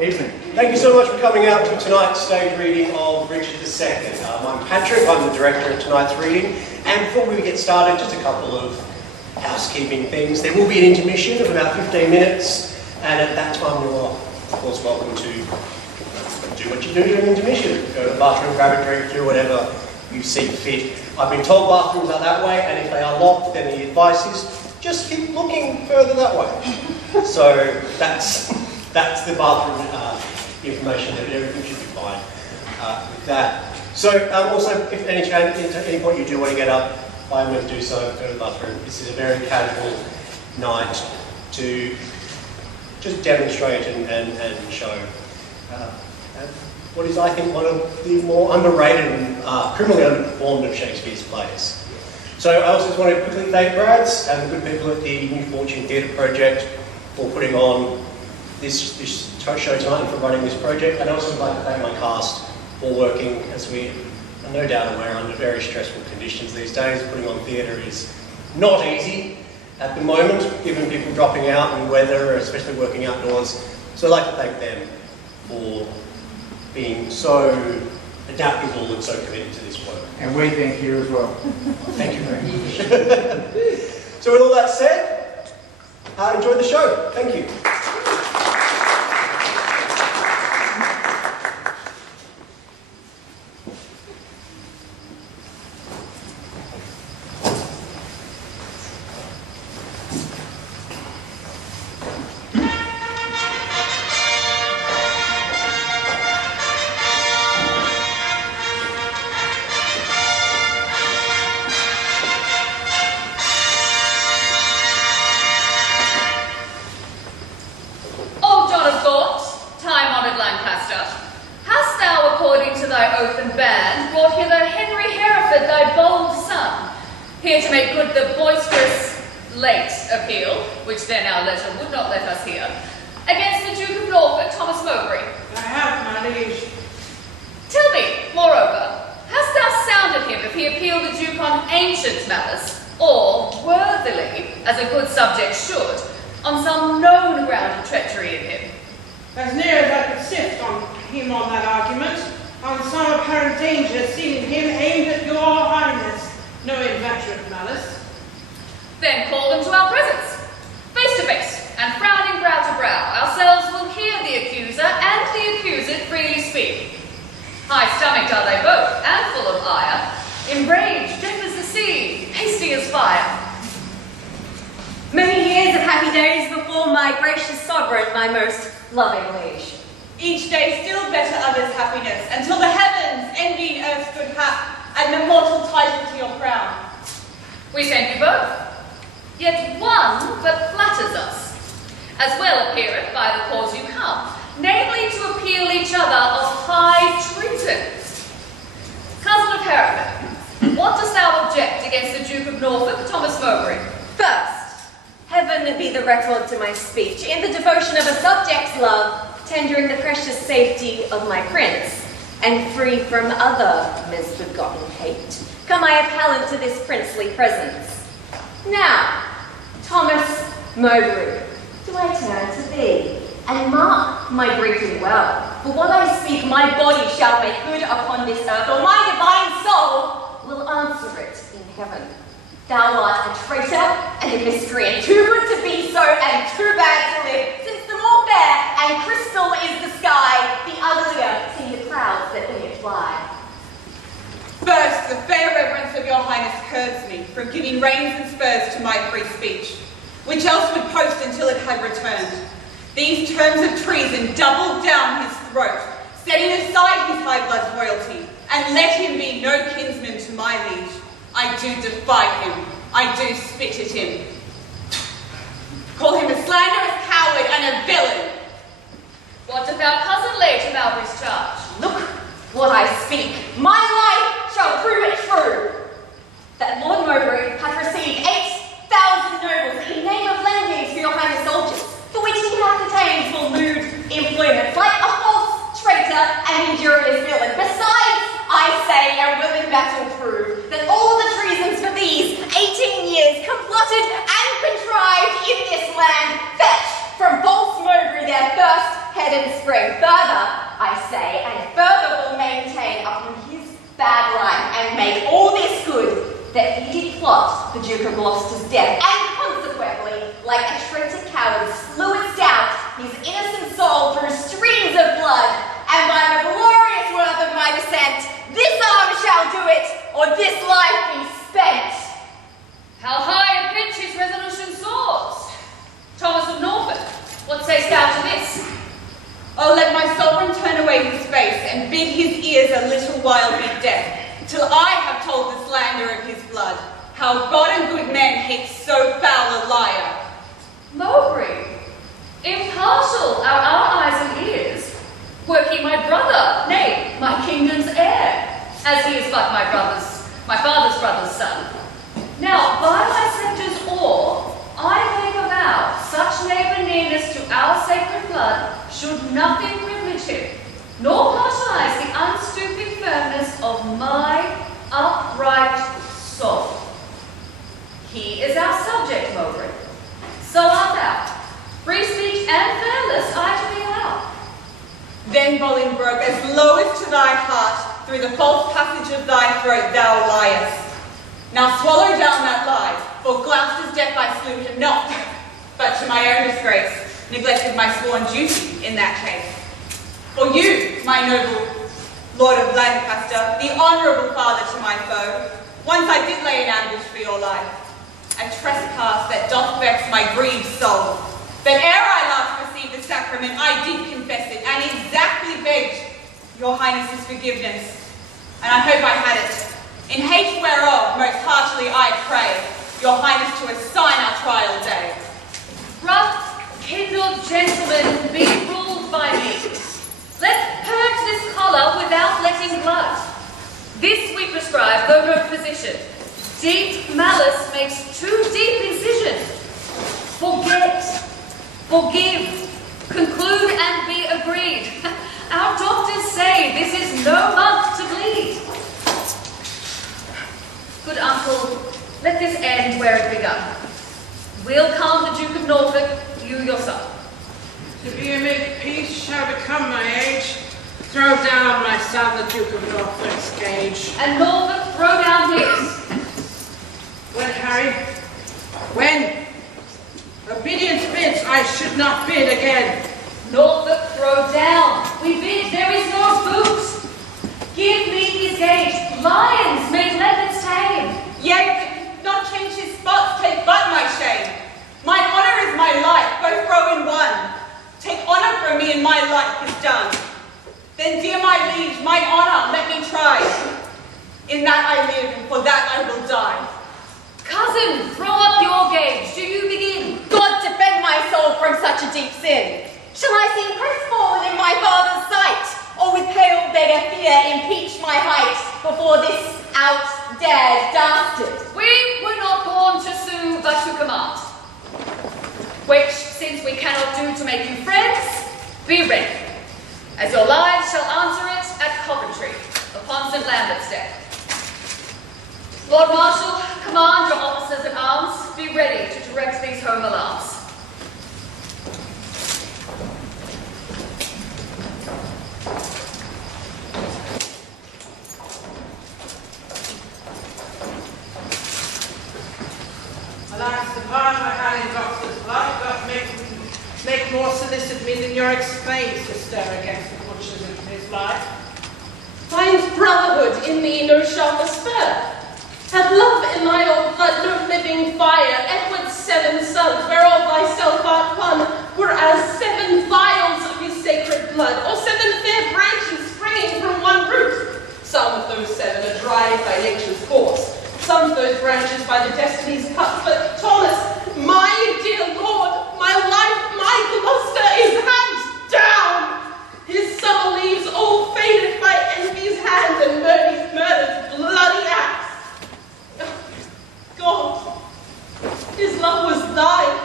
Evening. Thank you so much for coming out to tonight's stage reading of Richard II. I'm Patrick, I'm the director of tonight's reading, and before we get started, just a couple of housekeeping things. There will be an intermission of about 15 minutes, and at that time you are, of course, welcome to do what you do during intermission. Go to the bathroom, grab a drink, do whatever you see fit. I've been told bathrooms are that way, and if they are locked, then the advice is just keep looking further that way. So that's the bathroom information, that everything should be fine with that. So also, if at any point you do want to get up, by all means do so, go to the bathroom. This is a very casual night to just demonstrate and show what is, I think, one of the more underrated and criminally underperformed of Shakespeare's plays. So I also just want to quickly thank Brads and the good people at the New Fortune Theatre Project for putting on this show tonight and for running this project. And I also would like to thank my cast for working, as we are no doubt aware, under very stressful conditions these days. Putting on theatre is not easy at the moment, given people dropping out and weather, especially working outdoors. So I'd like to thank them for being so adaptable and so committed to this work. And we thank you as well. Thank you very much. So with all that said, enjoy the show. Thank you. Here to make good the boisterous late appeal, which their now letter would not let us hear, against the Duke of Norfolk, Thomas Mowbray. I have, my liege. Tell me, moreover, hast thou sounded him if he appealed the Duke on ancient malice, or worthily, as a good subject should, on some known ground of treachery in him? As near as I could sift on him on that argument, on some apparent danger seen in him aimed at your highness. No inveterate malice. Then call them to our presence, face to face, and frowning brow to brow. Ourselves will hear the accuser and the accused freely speak. High-stomached are they both, and full of ire, enraged, deaf as the sea, hasty as fire. Many years of happy days before my gracious sovereign, my most loving liege. Each day still better others' happiness, until the heavens, envying earth's good hap, and the mortal title to your crown. We send you both, yet one but flatters us, as well appeareth by the cause you come, namely to appeal each other of high treason. Cousin of Hereford, what dost thou object against the Duke of Norfolk, Thomas Mowbray? First, heaven be the record to my speech, in the devotion of a subject's love, tendering the precious safety of my prince, and free from other misbegotten hate, come I appellant to this princely presence. Now, Thomas Mowbray, do I turn to thee, and mark my greeting well, for what I speak my body shall make good upon this earth, or my divine soul will answer it in heaven. Thou art a traitor and a miscreant, too good to be so and too bad to live, since the more fair and crystal is the sky, the uglier seem the clouds that in it fly. First, the fair reverence of your highness curds me from giving reins and spurs to my free speech, which else would post until it had returned. These terms of treason doubled down his throat, setting aside his high blood's royalty, and let him be no kinsman to my liege. I do defy him. I do spit at him. Call him a slanderous coward and a villain. What doth our cousin lay to Mowbray's charge? Look what I speak. My life shall prove it true, that Lord Mowbray hath received 8,000 nobles in name of lending to your highness soldiers, for which he hath attained for lewd employment, like a false traitor and injurious villain. Besides, I say, a willing battle prove that all the treasons for these 18 years complotted and contrived in this land fetch from false Mowbray their first head and spring. Further, I say, and further will maintain upon his bad life and make all this good, that he did plot the Duke of Gloucester's death, and consequently, like a traitor coward, slew its doubt his innocent soul through streams of blood, and by the glorious worth of my descent, this arm shall do it, or this life be spent. How high a pitch his resolution soars! Thomas of Norfolk, what sayst thou to this? Oh, let my sovereign turn away his face, and bid his ears a little while be deaf, till I have told the slander of his blood, how God and good men hate so foul a liar. Mowbray, impartial are our eyes and ears, were he my brother, nay, my kingdom's heir, as he is but my father's brother's son. Now, by my scepter's oar, I make a vow, such neighbour nearness to our sacred blood should nothing privilege him, nor partialize the unstooping firmness of my upright soul. He is our subject, Mowbray. So art thou. Free speech and fairness I to be allowed. Then, Bolingbroke, as lowest to thy heart, through the false passage of thy throat thou liest. Now swallow down that lie, for Gloucester's death I slew him not, but to my own disgrace, neglected my sworn duty in that case. For you, my noble Lord of Lancaster, the honourable father to my foe, once I did lay an ambush for your life, a trespass that doth vex my grieved soul. But ere I last received the sacrament, I did confess it, and exactly begged your Highness's forgiveness, and I hope I had it. In hate whereof, most heartily I pray your Highness to assign our trial day. Rough, kindled gentlemen, be ruled by me. Let's purge this collar without letting blood. This we prescribe, though no physician. Deep malice makes too deep incision. Forget, forgive, conclude and be agreed. Our doctors say this is no month to bleed. Good uncle, let this end where it begun. We'll calm the Duke of Norfolk, you your son. To be amid peace shall become my age. Throw down, my son, the Duke of Norfolk's cage. And Norfolk throw down his. When, Harry? When? Obedience bids, I should not bid again. Norfolk throw down. We bid, there is no boot. Give me his gage. Lions may leopards tame. Yea, but not change his spots, take but my shame. Mine honour is my life, both row in one. Take honour from me and my life is done. Then, dear my liege, mine honour, let me try. In that I live, and for that I will die. Cousin, throw up your gage. Do you begin? God defend my soul from such a deep sin. Shall I seem crestfallen in my father's sight, or with pale beggar fear impeach my height before this out-dared dastard? We were not born to sue, but to command. Which, since we cannot do to make you friends, be ready, as your lives shall answer it at Coventry, upon St. Lambert's Day. Lord Marshal, command your officers at arms, be ready to direct these home alarms. Alas, the pardon I had in Gloucester's blood doth make more solicit me than your exclaims to stir against the butchers of his life. Finds brotherhood in thee no sharper spur. Hath love in thy old blood no living fire. Edward's 7 sons, whereof thyself art one, were as 7 vials of his sacred blood, or 7 fair branches springing from one root. Some of those 7 are dried by nature's course, some of those branches by the destiny's cut. But Thomas, my dear lord, my life, my Gloucester is hand down. His summer leaves all faded by envy's hand and murder's bloody axe. God, his love was thine.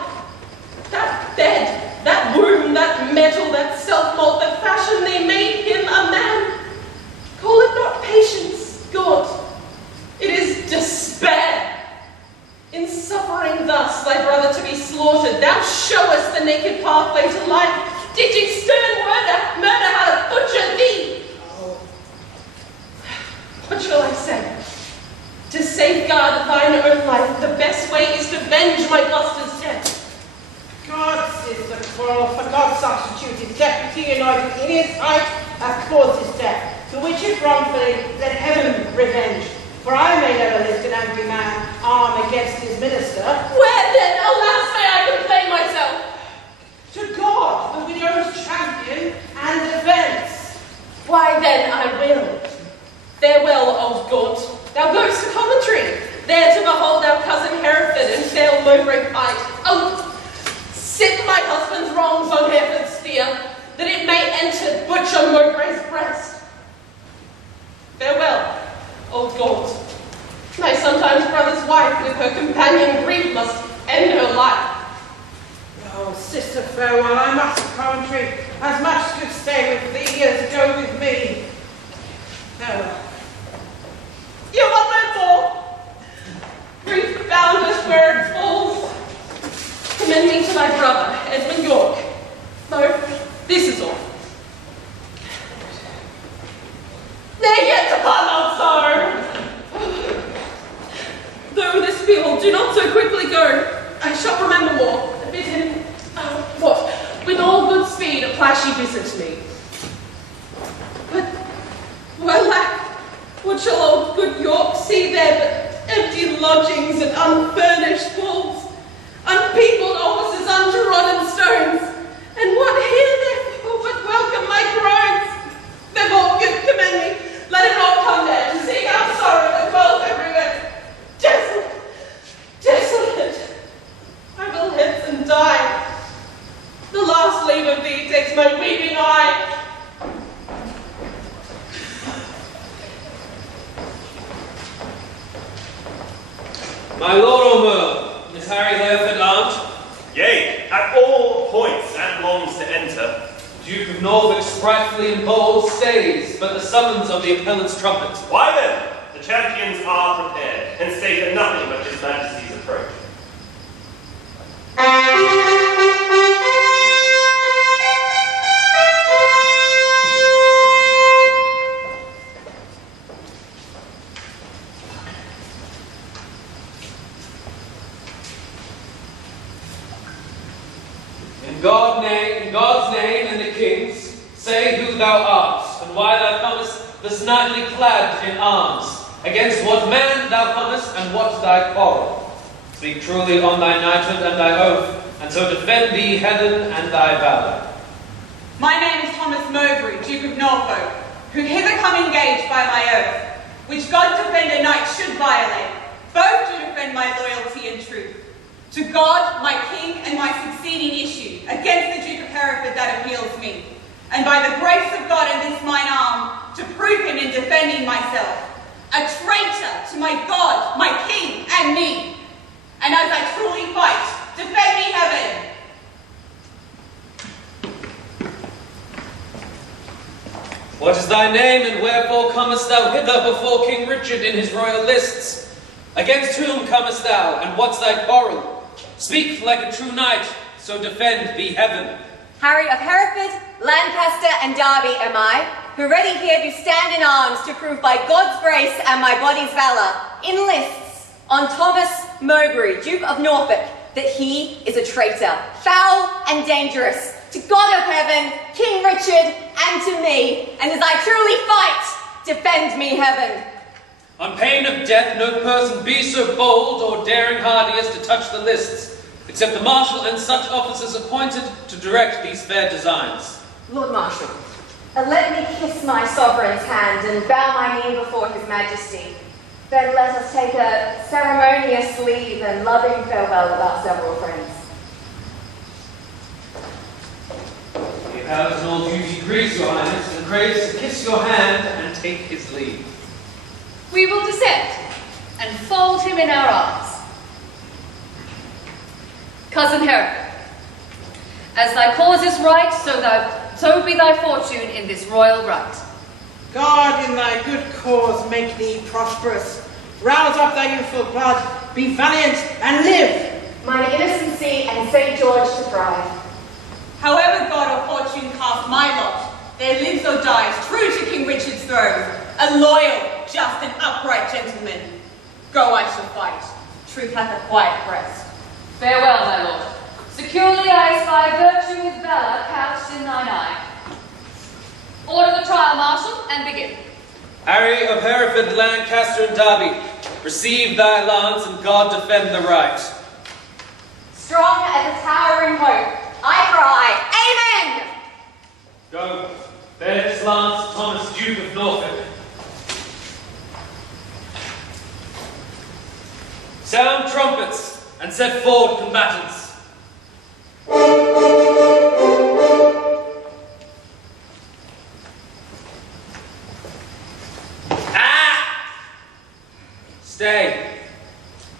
That bed, that womb, that metal, that self-mold, that fashion, they made him a man. Call it not patience, God. It is despair. In suffering thus thy brother to be slaughtered, thou showest the naked pathway to life. did ye stern murder how to butcher thee? What shall I say? To safeguard thine own life, the best way is to venge my Gloucester's death. God is the quarrel, for God substituted deputy united in his sight hath caused his death, to which if wrongfully, let heaven revenge. For I may never lift an angry man arm against his minister. Where then, alas, may I complain myself? To God, the widow's champion and defence. Why then I will. Farewell, old gaunt. Thou goest to Coventry, there to behold our cousin Hereford and fair Mowbray fight. Oh, sit my husband's wrongs on Hereford's spear, that it may enter butcher Mowbray's breast. Farewell, old gaunt. My sometimes brother's wife with her companion grief must end her life. Oh, sister, farewell, I must to Coventry, as much to stay with thee as go with me. Farewell. You want no more? Grief boundeth where it falls. Commend me to thy brother, Edmund York. No, this is all. Nay, yet depart not so. Though this field do not so quickly go, I shall remember more. Bid him, what, with all good speed, plash ye visit me. But, alack, what shall old good York see there but empty lodgings and unfurnished walls, unpeopled offices, unterrodden stones, and what here therefore but welcome my groans? Therefore, good commend me, let him not come there and seek our sorrow that dwells everywhere. Desolate, desolate, I will hence and die. The last leave of thee takes my weeping eye. My Lord O'Merle, is Harry Hereford armed? Yea, at all points and longs to enter. Duke of Norfolk, sprightfully and bold, stays, but the summons of the appellant's trumpet. Why then? The champions are prepared, and stay for nothing but his majesty's approach. In God's name and the King's, say who thou art, and why thou comest thus knightly clad in arms, against what man thou comest, and what thy quarrel. Speak truly on thy knighthood and thy oath, and so defend thee heaven and thy valour. My name is Thomas Mowbray, Duke of Norfolk, who hither come engaged by my oath, which God defend a knight should violate, both to defend my loyalty and truth. To God, my king, and my succeeding issue, against the Duke of Hereford that appeals me, and by the grace of God in this mine arm, to prove him in defending myself, a traitor to my God, my king, and me. And as I truly fight, defend me heaven. What is thy name, and wherefore comest thou hither before King Richard in his royal lists? Against whom comest thou, and what's thy quarrel? Speak like a true knight, so defend thee heaven. Harry of Hereford, Lancaster, and Derby am I, who ready here do stand in arms to prove by God's grace and my body's valour, in lists, on Thomas Mowbray, Duke of Norfolk, that he is a traitor, foul and dangerous, to God of heaven, King Richard, and to me, and as I truly fight, defend me heaven. On pain of death, no person be so bold or daring hardy as to touch the lists, except the Marshal and such officers appointed to direct these fair designs. Lord Marshal, let me kiss my sovereign's hand and bow my knee before his majesty. Then let us take a ceremonious leave and loving farewell of our several friends. The appellant in all duty greets your highness, and craves to kiss your hand and take his leave. We will descend and fold him in our arms. Cousin Hereford, as thy cause is right, so be thy fortune in this royal right. God in thy good cause make thee prosperous. Rouse up thy youthful blood, be valiant and live. Mine innocency and St. George to thrive. However God or fortune cast my lot, there lives or dies, true to King Richard's throne, a loyal, just and upright gentleman. Go I shall fight, truth hath a quiet breast. Farewell, my lord. Securely I spy virtue with valour couched in thine eye. Order the trial, Marshal, and begin. Harry of Hereford, Lancaster, and Derby, receive thy lance, and God defend the right. Strong as a towering hope, I cry, Amen! Go, bear this lance, Thomas, Duke of Norfolk. Sound trumpets, and set forward combatants. Stay.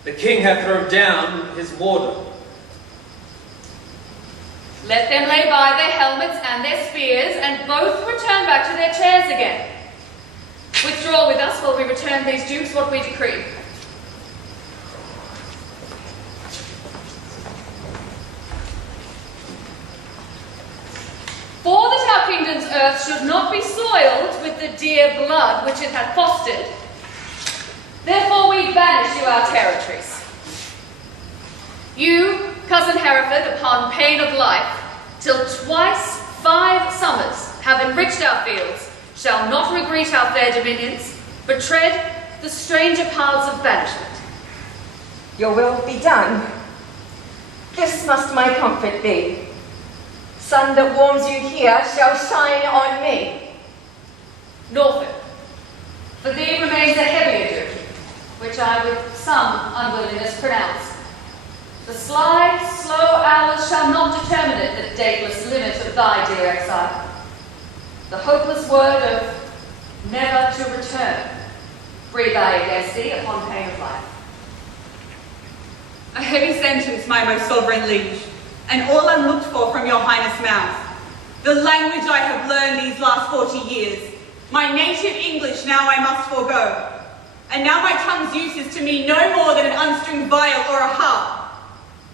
The king hath thrown down his warder. Let them lay by their helmets and their spears, and both return back to their chairs again. Withdraw with us while we return these dukes what we decree. For that our kingdom's earth should not be soiled with the dear blood which it hath fostered, therefore we banish you our territories. You, cousin Hereford, upon pain of life, till twice 5 summers have enriched our fields, shall not regret our fair dominions, but tread the stranger paths of banishment. Your will be done. This must my comfort be. Sun that warms you here shall shine on me. Norfolk, for thee remains a heavier duty, which I with some unwillingness pronounce. The sly, slow hours shall not determine the dateless limit of thy dear exile. The hopeless word of never to return, breathe I against thee upon pain of life. A heavy sentence, my most sovereign liege, and all unlooked for from your highness' mouth. The language I have learned these last 40 years, my native English now I must forego. And now my tongue's use is to me no more than an unstringed viol or a harp.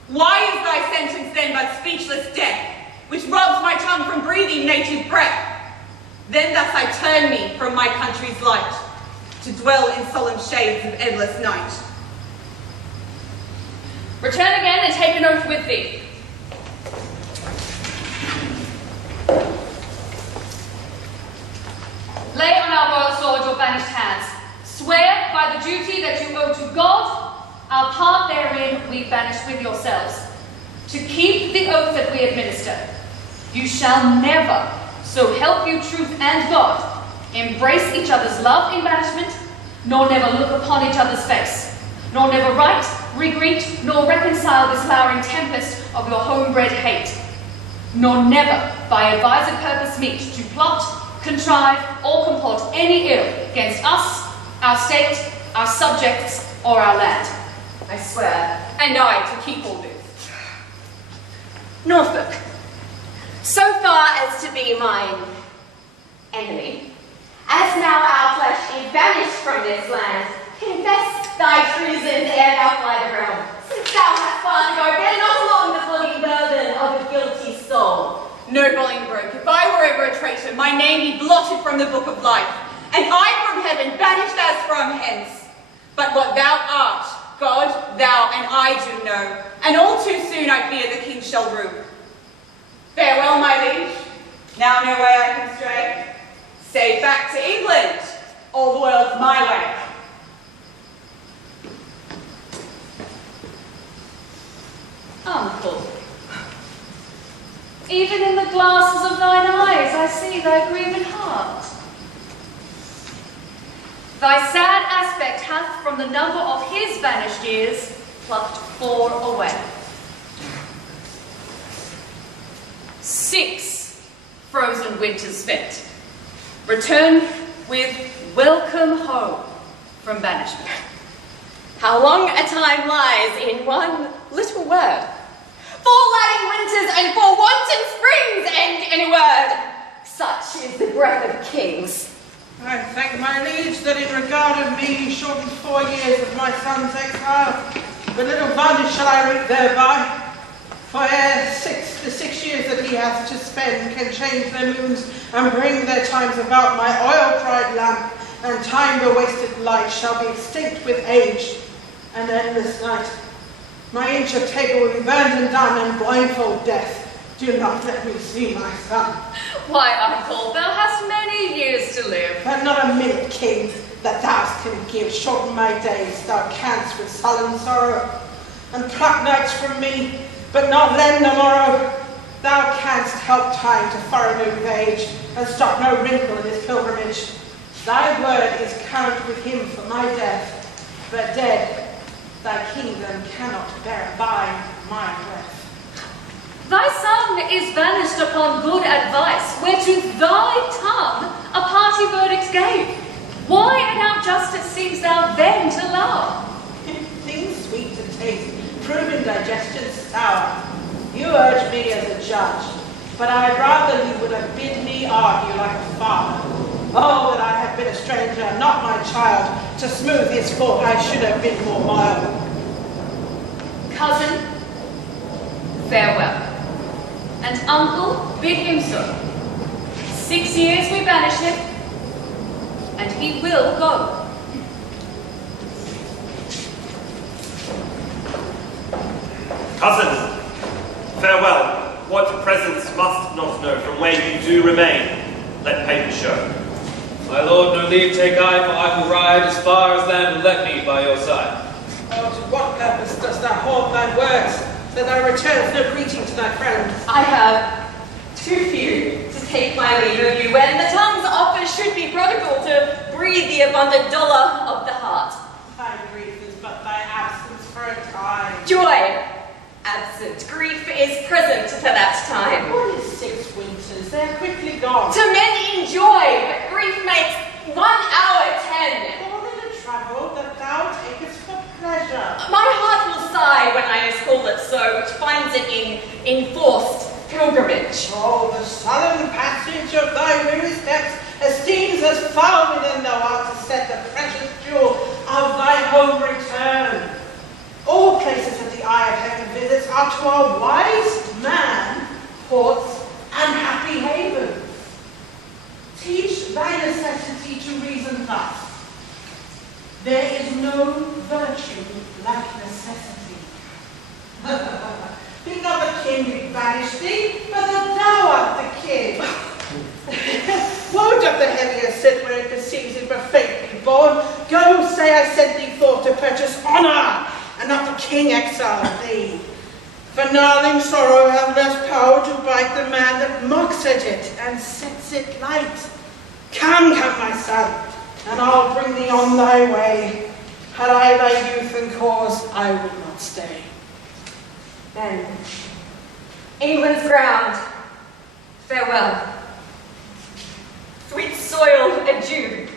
Why is thy sentence then but speechless death, which robs my tongue from breathing native breath? Then thus I turn me from my country's light, to dwell in solemn shades of endless night. Return again and take an oath with thee. Lay on our royal sword your banished hands. Swear by the duty that you owe to God, our part therein we banish with yourselves, to keep the oath that we administer. You shall never, so help you truth and God, embrace each other's love in banishment, nor never look upon each other's face, nor never write, regreet, nor reconcile this lowering tempest of your homebred hate, nor never by advised purpose meet to plot, contrive, or comport any ill against us, our state, our subjects, or our land. I swear. And I to keep all this. Norfolk, so far as to be mine enemy, as now our flesh is banished from this land, confess thy treasons ere thou fly the realm. Since thou hast far to go, bear not along the flogging burden of a guilty soul. No, Bolingbroke, if I were ever a traitor, my name be blotted from the book of life, and I from heaven banished as from hence. But what thou art, God, thou, and I do know, and all too soon I fear the king shall rue. Farewell, my liege. Now no way I can stray. Say back to England. All the world's my way. Uncle, even in the glasses of thine eyes I see thy grieving heart. Thy sad aspect hath from the number of his vanished years plucked 4 away. 6 frozen winters spent. Return with welcome home from banishment. How long a time lies in one little word. 4 lagging winters and 4 wanton springs end in a word. Such is the breath of kings. I thank my liege that in regard of me he shortens 4 years of my son's exile. But little vantage shall I reap thereby, for ere 6 the 6 years that he hath to spend can change their moons and bring their times about. My oil-tried lamp and time-wasted light shall be extinct with age and endless night. My inch of table will be burned and done, and blindfold death. Do not let me see my son. Why, uncle, thou hast many years to live. But not a minute, king, that thou can give. Shorten my days, thou canst with sullen sorrow, and pluck nights from me, but not lend a morrow. Thou canst help time to furrow no age, and stop no wrinkle in his pilgrimage. Thy word is current with him for my death, but dead, thy kingdom cannot bear abide my breath. Thy son is vanished upon good advice, whereto thy tongue a party verdict gave. Why in our justice seems thou then to love? Things sweet to taste, proven digestion sour. You urge me as a judge, but I'd rather you would have bid me argue like a father. Oh, that I had been a stranger, not my child. To smooth his fault, I should have been more mild. Cousin, farewell. And uncle, bid him so. 6 years we banish him, and he will go. Cousin, farewell. What presence must not know from where you do remain. Let paper show. My lord, no leave take I, for I will ride as far as land will let me by your side. Oh, to what purpose dost thou hold thy words, that thou returnest no greeting to thy friends? I have too few to take my leave of you, when the tongue's offer should be prodigal to breathe the abundant dollar of the heart. Thy grief is but thy absence for a time. Joy, absent. Grief is present for that time. What is 6 winters? They are quickly gone. To many joy, but grief makes 1 hour 10. All in a travel that thou takest for pleasure. My heart will sigh when I call it so, which finds it in enforced pilgrimage. Oh, the sullen passage of thy weary steps esteems as far within thou art to set the precious jewel of thy home return. All places that the eye of heaven visits are to a wise man ports and happy havens. Teach thy necessity to reason thus. There is no virtue like necessity. Be not the king who banished thee, but that thou art the king. Woe doth the heavier sit where it perceives it were fately born. Go, say I sent thee forth to purchase honour, and not the king exiled thee. For gnarling sorrow hath less power to bite the man that mocks at it and sets it light. Come, my son, and I'll bring thee on thy way. Had I thy youth and cause, I would not stay. Then, England's ground, farewell. Sweet soil, adieu.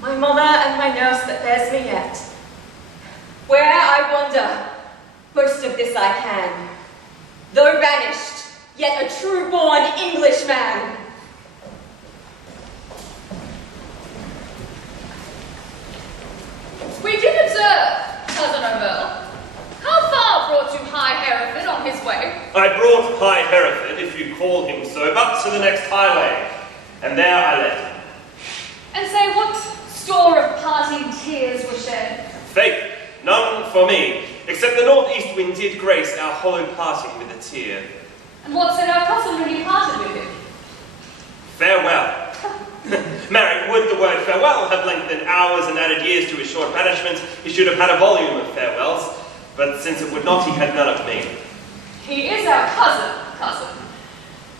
My mother and my nurse that bears me yet. Where I wander, boast of this I can. Though banished, yet a true-born Englishman. We did observe, Cousin O'Merle. How far brought you High Hereford on his way? I brought High Hereford, if you call him so, but to the next highway, and there I left him. And say, what store of parting tears were shed? Faith, none for me, except the northeast wind did grace our hollow parting with a tear. And what said our cousin when you parted with him? Farewell. Marry, would the word farewell have lengthened hours and added years to his short banishment, he should have had a volume of farewells, but since it would not, he had none of me. He is our cousin.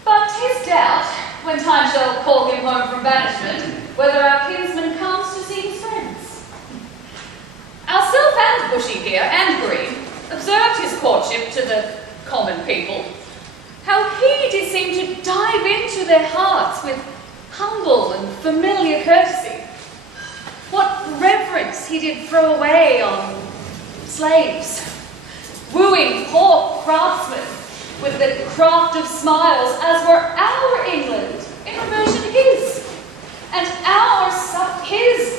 But 'tis doubt, when time shall call him home from banishment, whether our kinsman comes to see his friends. Ourself and Bushy here, and Green, observed his courtship to the common people. How he did seem to dive into their hearts with humble and familiar courtesy. What reverence he did throw away on slaves, wooing poor craftsmen with the craft of smiles, as were our England in reversion his, and he our subjects.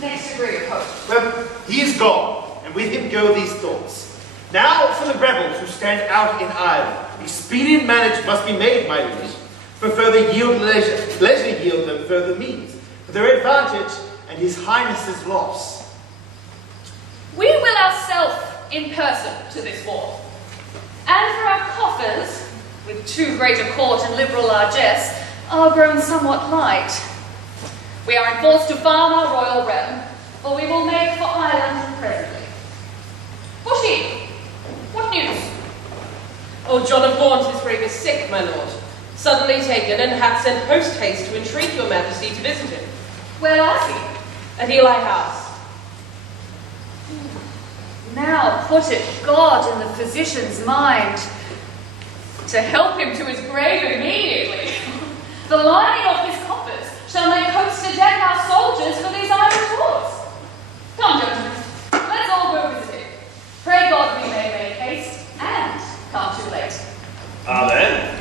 Next degree of hope. Well, he is gone, and with him go these thoughts. Now for the rebels who stand out in Ireland. Expedient manage must be made, my liege, for further leisure yield them further means, for their advantage and his highness's loss. We will ourselves in person to this war. And for our coffers, with too great a court and liberal largesse, are grown somewhat light. We are enforced to farm our royal realm, for we will make for Ireland presently. Bushy, what news? Oh, John of Gaunt, his grave is sick, my lord. Suddenly taken, and hath sent post-haste to entreat your majesty to visit him. Where is he? At Ely House. Now put it God in the physician's mind to help him to his grave immediately. The lining of his coffers shall make hopes to deck our soldiers for these iron tours. Come, gentlemen, let's all go visit him. Pray God we may make haste and come too late. Amen.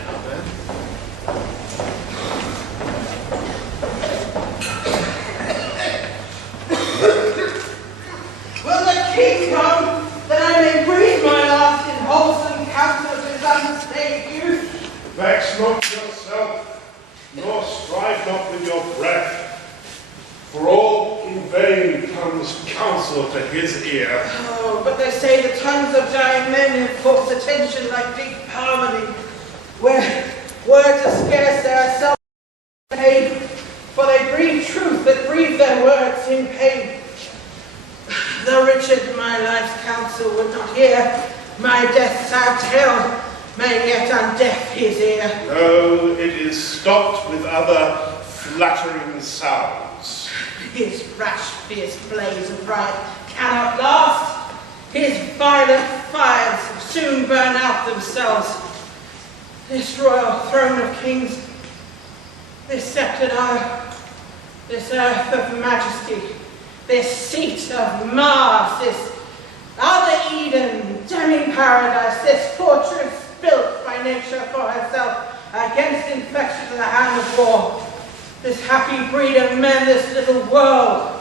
Will the king come, that I may breathe my last in wholesome counsel of his unstayed youth? Vex not yourself, nor strive not with your breath, for all in vain comes counsel to his ear. Oh, but they say the tongues of dying men enforce attention like deep harmony, where words are scarce, they are seldom paid, for they breathe truth that breathe their words in pain. Though Richard my life's counsel would not hear, my death's sad tale may yet undeaf his ear. No, it is stopped with other flattering sounds. His rash, fierce blaze of pride cannot last. His violent fires soon burn out themselves. This royal throne of kings, this sceptred isle, this earth of majesty, this seat of Mars, this other Eden, demi-paradise, this fortress built by nature for herself against infection to the hand of war, this happy breed of men, this little world,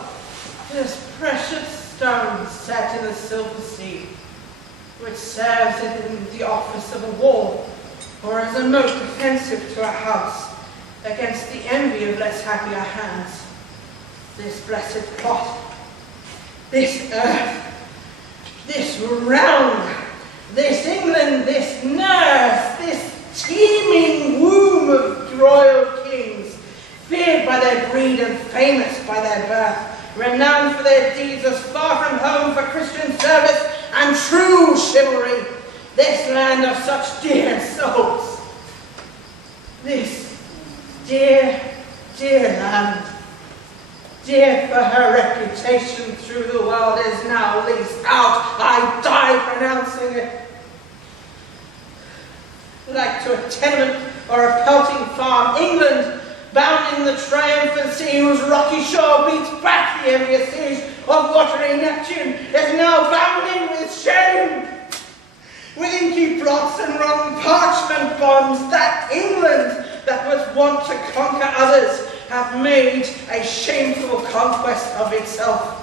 this precious stone set in the silver sea, which serves it in the office of a wall, or as a moat defensive to a house against the envy of less happier hands. This blessed plot, this earth, this realm, this England, this nurse, this teeming womb of royal kings, feared by their breed and famous by their birth, renowned for their deeds as far from home for Christian service and true chivalry, this land of such dear souls, this dear, dear land, dear for her reputation through the world, is now leased out. I die pronouncing it. Like to a tenement or a pelting farm, England, bound in the triumphant sea, whose rocky shore beats back the envious siege of watery Neptune, is now bound in with shame. With inky blots and wrong parchment bonds, that England that was wont to conquer others hath made a shameful conquest of itself.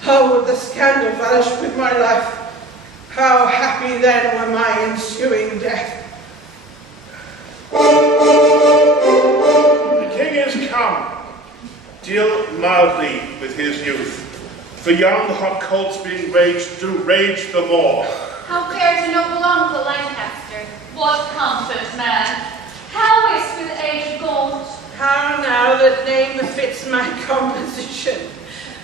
How would the scandal vanish with my life? How happy then were my ensuing death. The king is come. Deal mildly with his youth, for young hot colts being raged do rage the more. How fares a noble uncle Lancaster? What comfort, man? How is with age gaunt? How now that name befits my composition.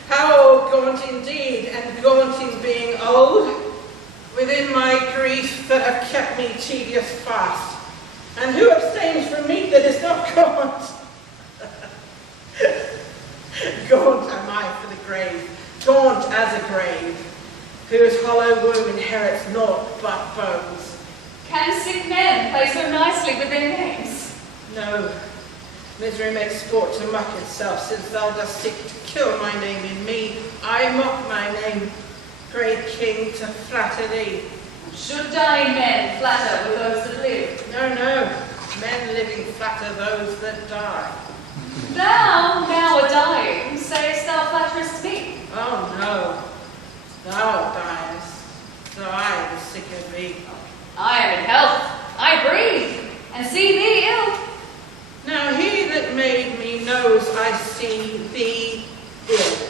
How gaunt indeed, and gaunt in being old, within my grief that have kept me tedious fast. And who abstains from meat that is not gaunt? Gaunt am I for the grave, gaunt as a grave, whose hollow womb inherits naught but bones. Can sick men play so nicely with their names? No, misery makes sport to mock itself, since thou dost seek to kill my name in me. I mock my name, great king, to flatter thee. Should dying men flatter with those that live? No, no, men living flatter those that die. Thou, now a dying, sayest thou flatterest me? Oh no, thou diest, though I sickened me. I am in health. I breathe, and see thee ill. Now he that made me knows I see thee ill.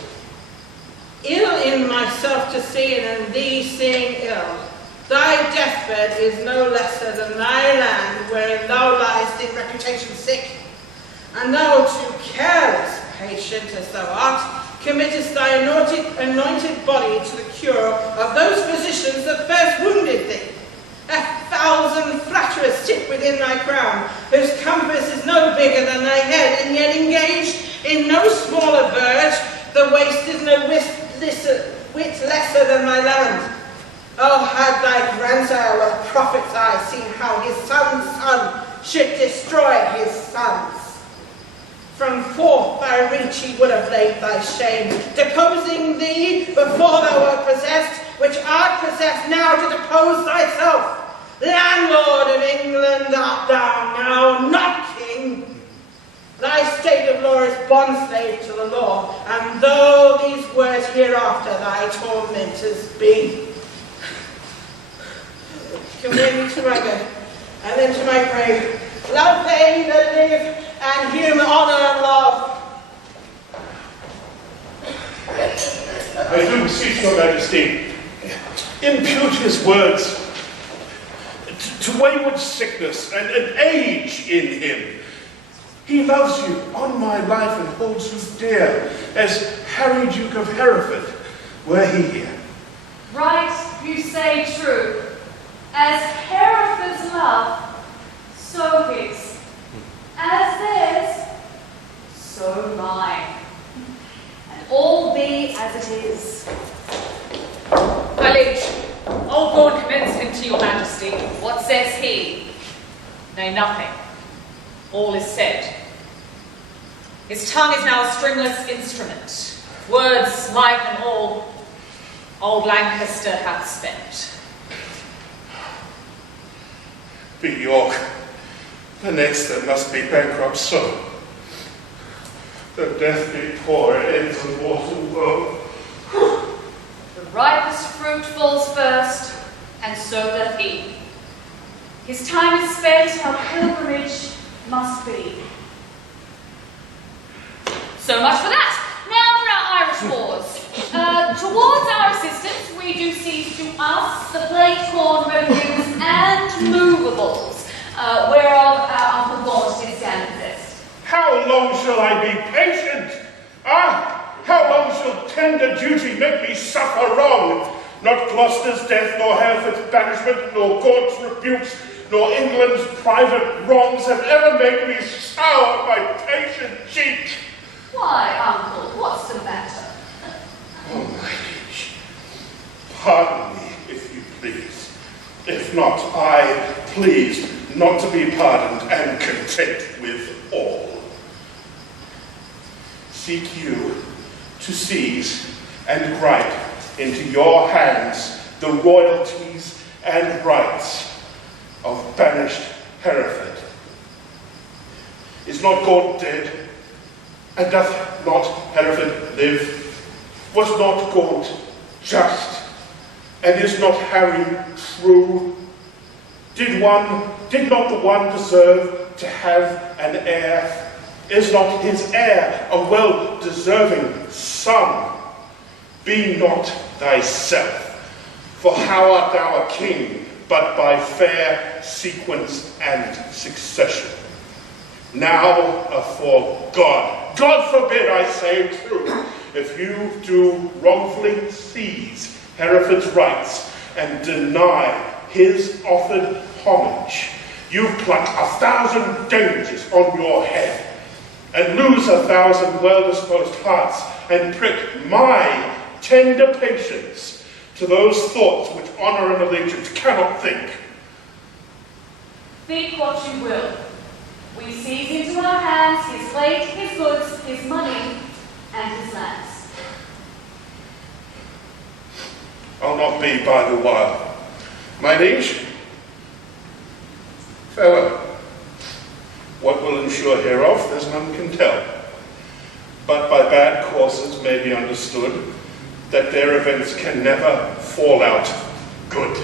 Ill in myself to see, and in thee seeing ill. Thy deathbed is no lesser than thy land, wherein thou liest in reputation sick. And thou too careless, patient as thou art, committest thy anointed body to the cure of those physicians that first wounded thee. 1,000 flatterers sit within thy crown, whose compass is no bigger than thy head, and yet engaged in no smaller verge, the waste is no whit lesser than thy land. Oh, had thy grandsire with a prophet's eye seen how his son's son should destroy his sons. From forth thy reach he would have laid thy shame, deposing thee before thou wert possessed, which art possessed now to depose thyself. Landlord of England art thou now, not king. Thy state of law is bondslave to the law, and though these words hereafter thy tormentors be. Commit me to my bed, and then to my grave. Love they that live, and hear honour and love. I do beseech your majesty, impute his words to wayward sickness and age in him. He loves you on my life and holds you dear, as Harry Duke of Hereford, were he here. Right, you say true. As Hereford's love, so his. As theirs, so mine. And all be as it is. My liege, old Lord commends him to your majesty. What says he? Nay, nothing. All is said. His tongue is now a stringless instrument. Words, life and all, old Lancaster hath spent. Be York, the next that must be bankrupt so. The death be poor ends of mortal woe. The ripest fruit falls first, and so doth he. His time is spent, our pilgrimage must be. So much for that. Now for our Irish wars. Towards our assistance, we do seize to us the plate, corn, revenues, and movables, whereof our Uncle Gaunt did stand possessed. How long shall I be patient? How long shall tender duty make me suffer wrong? Not Gloucester's death, nor Hereford's banishment, nor Gaunt's rebukes, nor England's private wrongs have ever made me sour my patient cheek. Why, Uncle, what's the matter? Oh, my liege, pardon me, if you please. If not, I please not to be pardoned and content with all. Seek you to seize and gripe into your hands the royalties and rights of banished Hereford. Is not Gaunt dead? And doth not Hereford live? Was not Gaunt just? And is not Harry true? Did not the one deserve to have an heir? Is not his heir a well-deserving son? Be not thyself, for how art thou a king but by fair sequence and succession? Now, afore God forbid I say true, if you do wrongfully seize Hereford's rights and deny his offered homage, you pluck 1,000 dangers on your head, and lose 1,000 well-disposed hearts, and prick my tender patience to those thoughts which honour and allegiance cannot think. Think what you will. We seize into our hands his plate, his goods, his money, and his lands. I'll not be by the while. My liege, farewell. What will ensure hereof, there's none can tell. But by bad courses may be understood that their events can never fall out good.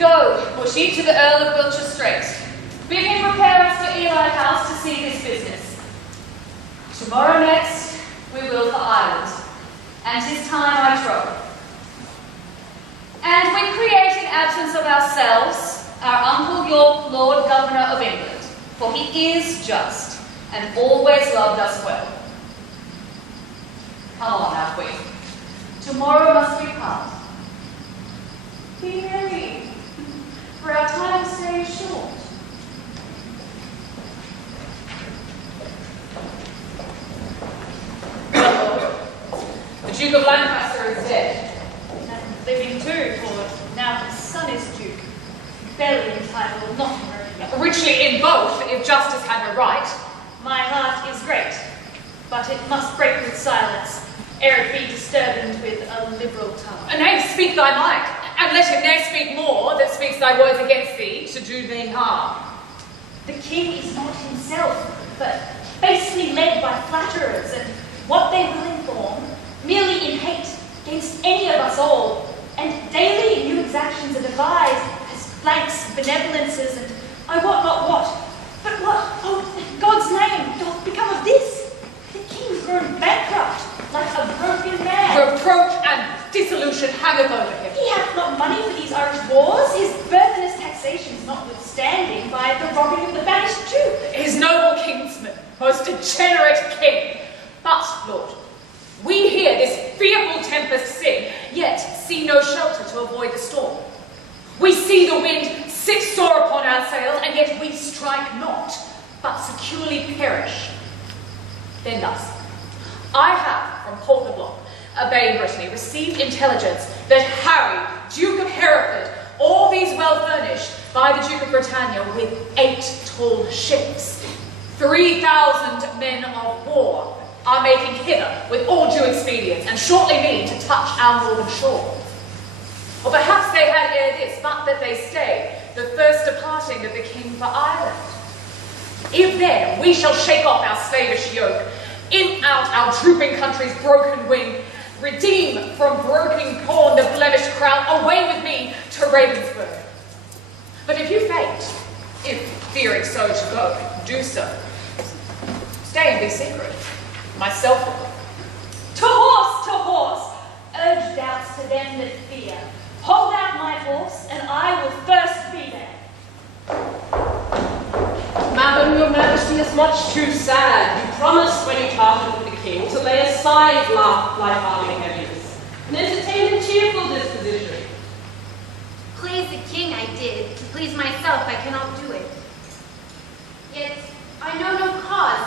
Go, push ye to the Earl of Wiltshire straight. Bid him prepare us to Ely House to see this business. Tomorrow next, we will for Ireland, and 'tis time I trow. And we create in absence of ourselves our Uncle York, Lord Governor of England, for he is just, and always loved us well. Come on now, Queen. Tomorrow must we part. Be merry, for our time of stay is short. Well, Lord, the Duke of Lancaster is dead. And living too, for now his son is Duke. Barely entitled, not worthy. Richly in both, if justice had no right. My heart is great, but it must break with silence, ere it be disturbed with a liberal tongue. Nay, speak thy mind, and let him ne'er speak more that speaks thy words against thee to do thee harm. The king is not himself, but basely led by flatterers, and what they will inform, merely in hate against any of us all, and daily new exactions are devised, as flanks, benevolences, and I wot not what. But what, oh, in God's name, doth become of this? The king's grown bankrupt, like a broken man. Reproach and dissolution hangeth over him. He hath not money for these Irish wars, his burthenous taxations notwithstanding by the robbing of the banished Duke. His noble kinsman, most degenerate king. But, Lord, we hear this fearful tempest sing, yet see no shelter to avoid the storm. We see the wind sit sore upon our sails, and yet we strike not, but securely perish. Then thus, I have from Portoblock, Bay Brittany, received intelligence that Harry, Duke of Hereford, all these well furnished by the Duke of Britannia with 8 tall ships, 3,000 men of war, are making hither with all due expedience, and shortly mean to touch our northern shore. Or perhaps they had ere this, but that they stay, the first departing of the king for Ireland. If then we shall shake off our slavish yoke, in out our drooping country's broken wing, redeem from broken corn the blemished crown, away with me to Ravensburg. But if you faint, if fearing so to go, do so. Stay and be secret. Myself will go. To horse, to horse! Urge doubts to them that fear. Hold out my horse, and I will first be there. Madam, your majesty is much too sad. You promised when you parted with the king to lay aside life-harming heaviness and entertain a cheerful disposition. Please the king I did, to please myself I cannot do it. Yet I know no cause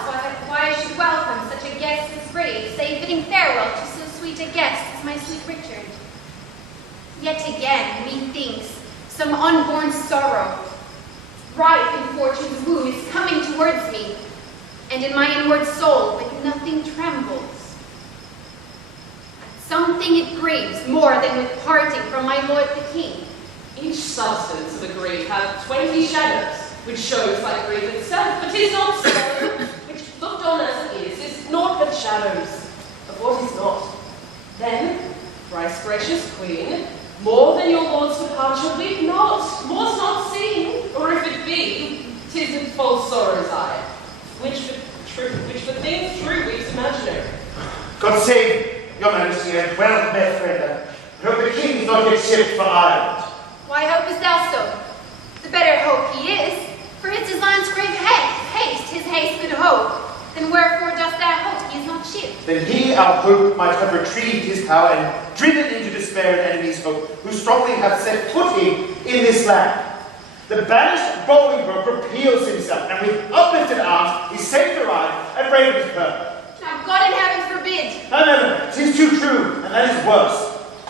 why I should welcome such a guest as brave, save bidding farewell to so sweet a guest as my sweet Richard. Yet again, methinks, some unborn sorrow, rife in fortune's womb, is coming towards me, and in my inward soul with nothing trembles. Something it grieves more than with parting from my lord the king. Each substance of the grief hath 20 shadows, which shows like grief itself, but 'tis not so, which looked on as it is naught but shadows of what is not. Then, thrice gracious queen, more than your lord's departure weep not, more's not seen, or if it be, 'tis in false sorrow's eye, which for things true weeps imaginary. God save your majesty, and well met friend. I hope the king is not yet shipped for Ireland. Why hopest thou so? The better hope he is, for his designs crave haste, his haste good hope. Then wherefore dost thou hope he is not shipped? Then he, our hope, might have retrieved his power and driven into despair an enemy's hope, who strongly have set footing in this land. The banished Bolingbroke repeals himself, and with uplifted arms he saved the ride at Ravensburg. Now God in heaven forbid. No, 'tis too true, and that is worse.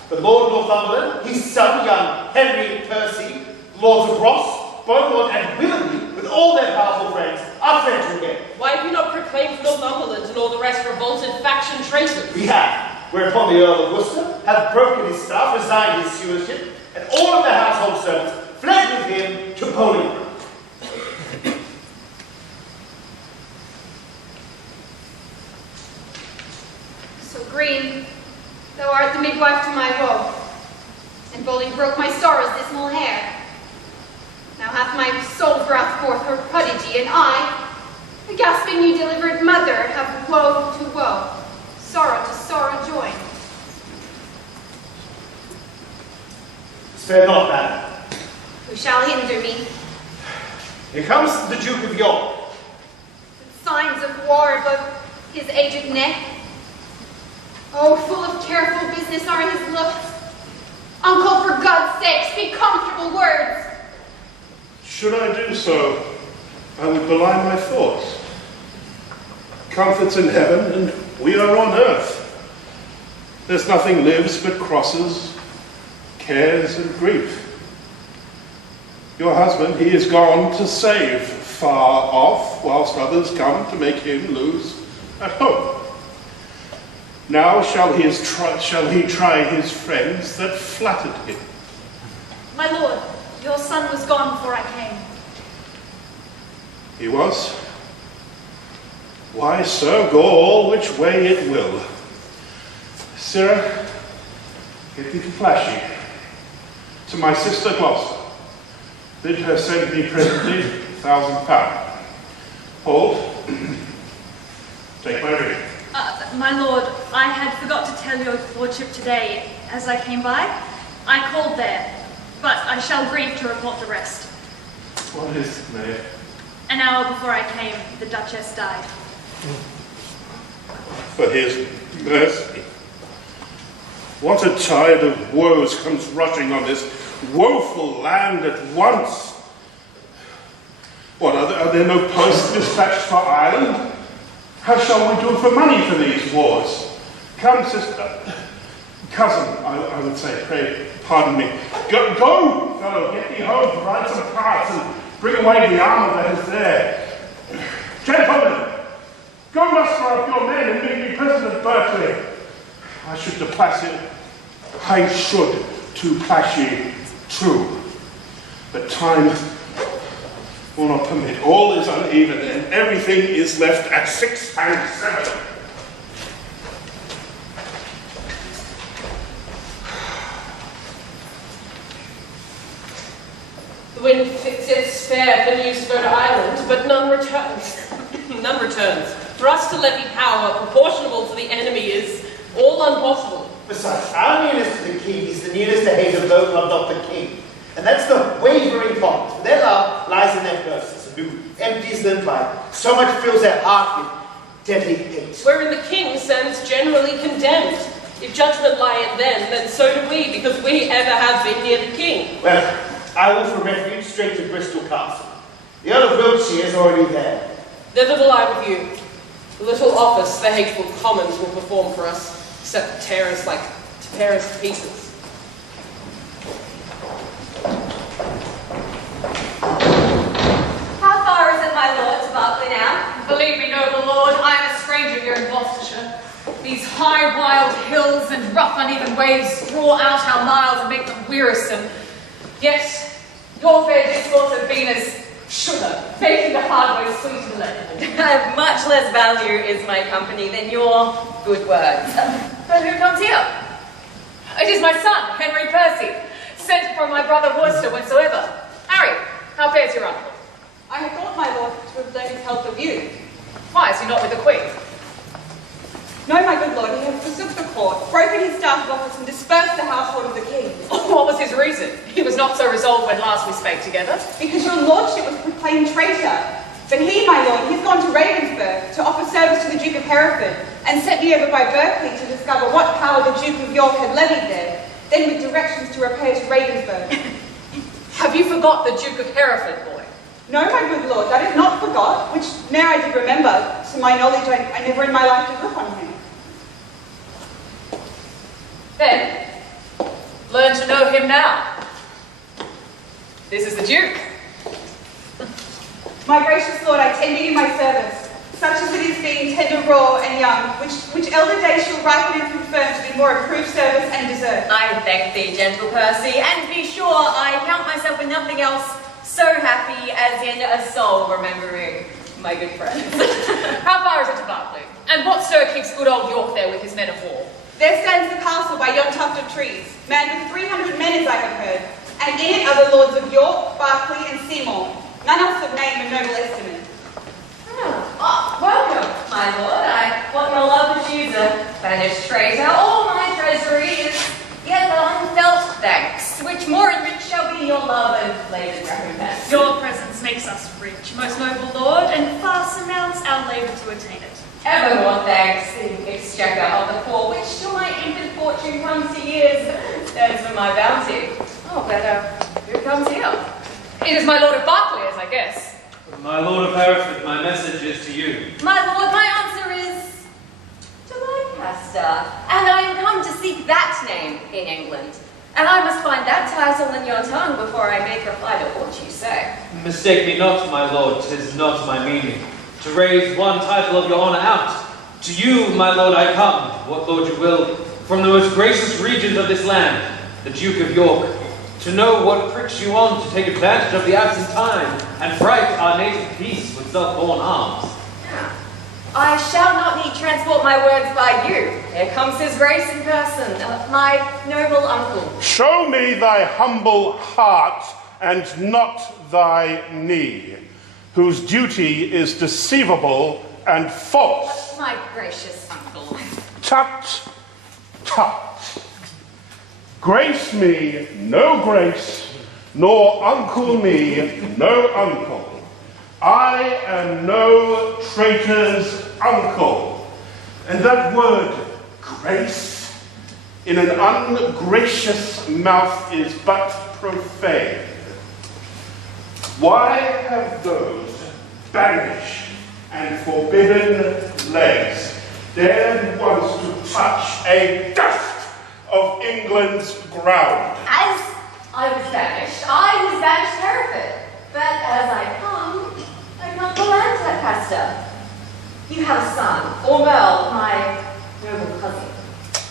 The Lord Northumberland, his son, young Henry Percy, Lords of Ross, Beaumont, and Willoughby, with all their powerful friends, are fled to again. Why have you not proclaimed Northumberland and all the rest revolted faction traitors? We have, whereupon the Earl of Worcester hath broken his staff, resigned his stewardship, and all of the household servants fled with him to Bolingbroke. So green, thou art the midwife to my woe, and Bolingbroke my sorrow's dismal hair. Now hath my soul brought forth her prodigy, and I, the gasping new delivered mother, have woe to woe, sorrow to sorrow joined. Spare not, madam. Who shall hinder me? Here comes the Duke of York. Signs of war above his aged neck. Oh, full of careful business are his looks. Uncle, for God's sake, speak comfortable words. Should I do so, I would belie my thoughts. Comfort's in heaven, and we are on earth. There's nothing lives but crosses, cares, and grief. Your husband, he is gone to save, far off, whilst others come to make him lose at home. Now shall he try his friends that flattered him. My lord, your son was gone before I came. He was? Why, sir, go all which way it will. Sirrah, get thee to Flashy, to my sister Gloucester. Bid her send me presently £1,000. Hold. Take my ring. My lord, I had forgot to tell your lordship today as I came by. I called there, but I shall grieve to report the rest. What is it, Mayor? An hour before I came, the Duchess died. For his mercy. What a tide of woes comes rushing on this woeful land at once. What, are there no posts dispatched for Ireland? How shall we do for money for these wars? Come, sister, cousin, I would say, pray, pardon me. Go, fellow, get thee home to ride some carts and bring away the armour that is there. Gentlemen, go muster up your men and make me President Berkeley. I should to Placid, I should to Plassy true. But time will not permit. All is uneven, and everything is left at 6 and 7. The wind fixeth fair for news for Ireland, but none returns. None returns. For us to levy power proportionable to the enemy is all impossible. Besides, our nearness to the king is the nearness to hate of those who love not the king. And that's the wavering point. For their love lies in their purses, and who empties them by so much fills their heart with deadly hate. Wherein the king stands generally condemned. If judgment lie in them, then so do we, because we ever have been near the king. Well, I will for refuge straight to Bristol Castle. The Earl of Wiltshire is already there. Thither will I with you. The little office the hateful commons will perform for us, except to tear us to pieces. How far is it, my lord, to Berkeley now? Believe me, noble lord, I am a stranger here in Gloucestershire. These high, wild hills and rough, uneven waves draw out our miles and make them wearisome. Yet, your fair discourse has been as sugar, making the hard way sweet and delectable. Much less value is my company than your good words. But who comes here? It is my son, Henry Percy, sent from my brother Worcester whensoever. Harry, how fares your uncle? I had thought, my lord, to have learned his health of you. Why is he not with the Queen? No, my good lord, he has forsook the court, broken his staff of office, and dispersed the household of the king. What was his reason? He was not so resolved when last we spake together. Because your lordship was proclaimed traitor. But he, my lord, he's gone to Ravensburg to offer service to the Duke of Hereford, and sent me over by Berkeley to discover what power the Duke of York had levied there, then with directions to repair to Ravensburg. Have you forgot the Duke of Hereford, boy? No, my good lord, that is not forgot, which now I did remember. To my knowledge, I never in my life did look on him. Then, learn to know him now. This is the Duke. My gracious lord, I tender you my service, such as it is being tender, raw, and young, which elder days shall ripen and confirm to be more approved service and desert. I thank thee, gentle Percy, and be sure I count myself in nothing else so happy as in a soul remembering my good friends. How far is it to Berkeley? And what stir keeps good old York there with his men of war? There stands the castle by yon tuft of trees, manned with 300 men, as I have heard, and in it are the lords of York, Berkeley, and Seymour, none else of name and noble estimate. Welcome, my lord. What your love would use a banished traitor. All my treasury is yet unfelt thanks, which more enriched shall be your love and labour's recompense. Your presence makes us rich, most noble lord, and far surmounts our labour to attain it. Ever more thanks, the exchequer of the poor, which to my infant fortune comes to years, stands for my bounty. Oh, but who comes here? It is my Lord of Berkeley, as I guess. My Lord of Hereford, my message is to you. My lord, my answer is to Lancaster, and I am come to seek that name in England. And I must find that title in your tongue before I make reply to what you say. Mistake me not, my lord, 'tis not my meaning to raise one title of your honour out. To you, my lord, I come, what lord you will, from the most gracious regent of this land, the Duke of York, to know what pricks you on to take advantage of the absent time and fright our native peace with self-born arms. I shall not need transport my words by you. Here comes his grace in person, my noble uncle. Show me thy humble heart and not thy knee, whose duty is deceivable and false. My gracious uncle. Tut, tut. Grace me no grace, nor uncle me no uncle. I am no traitor's uncle. And that word, grace, in an ungracious mouth is but profane. Why have those banished and forbidden legs dared once to touch a dust of England's ground? As I was banished Hereford. But as I come to Lancaster. You have a son, Ormel, my noble cousin.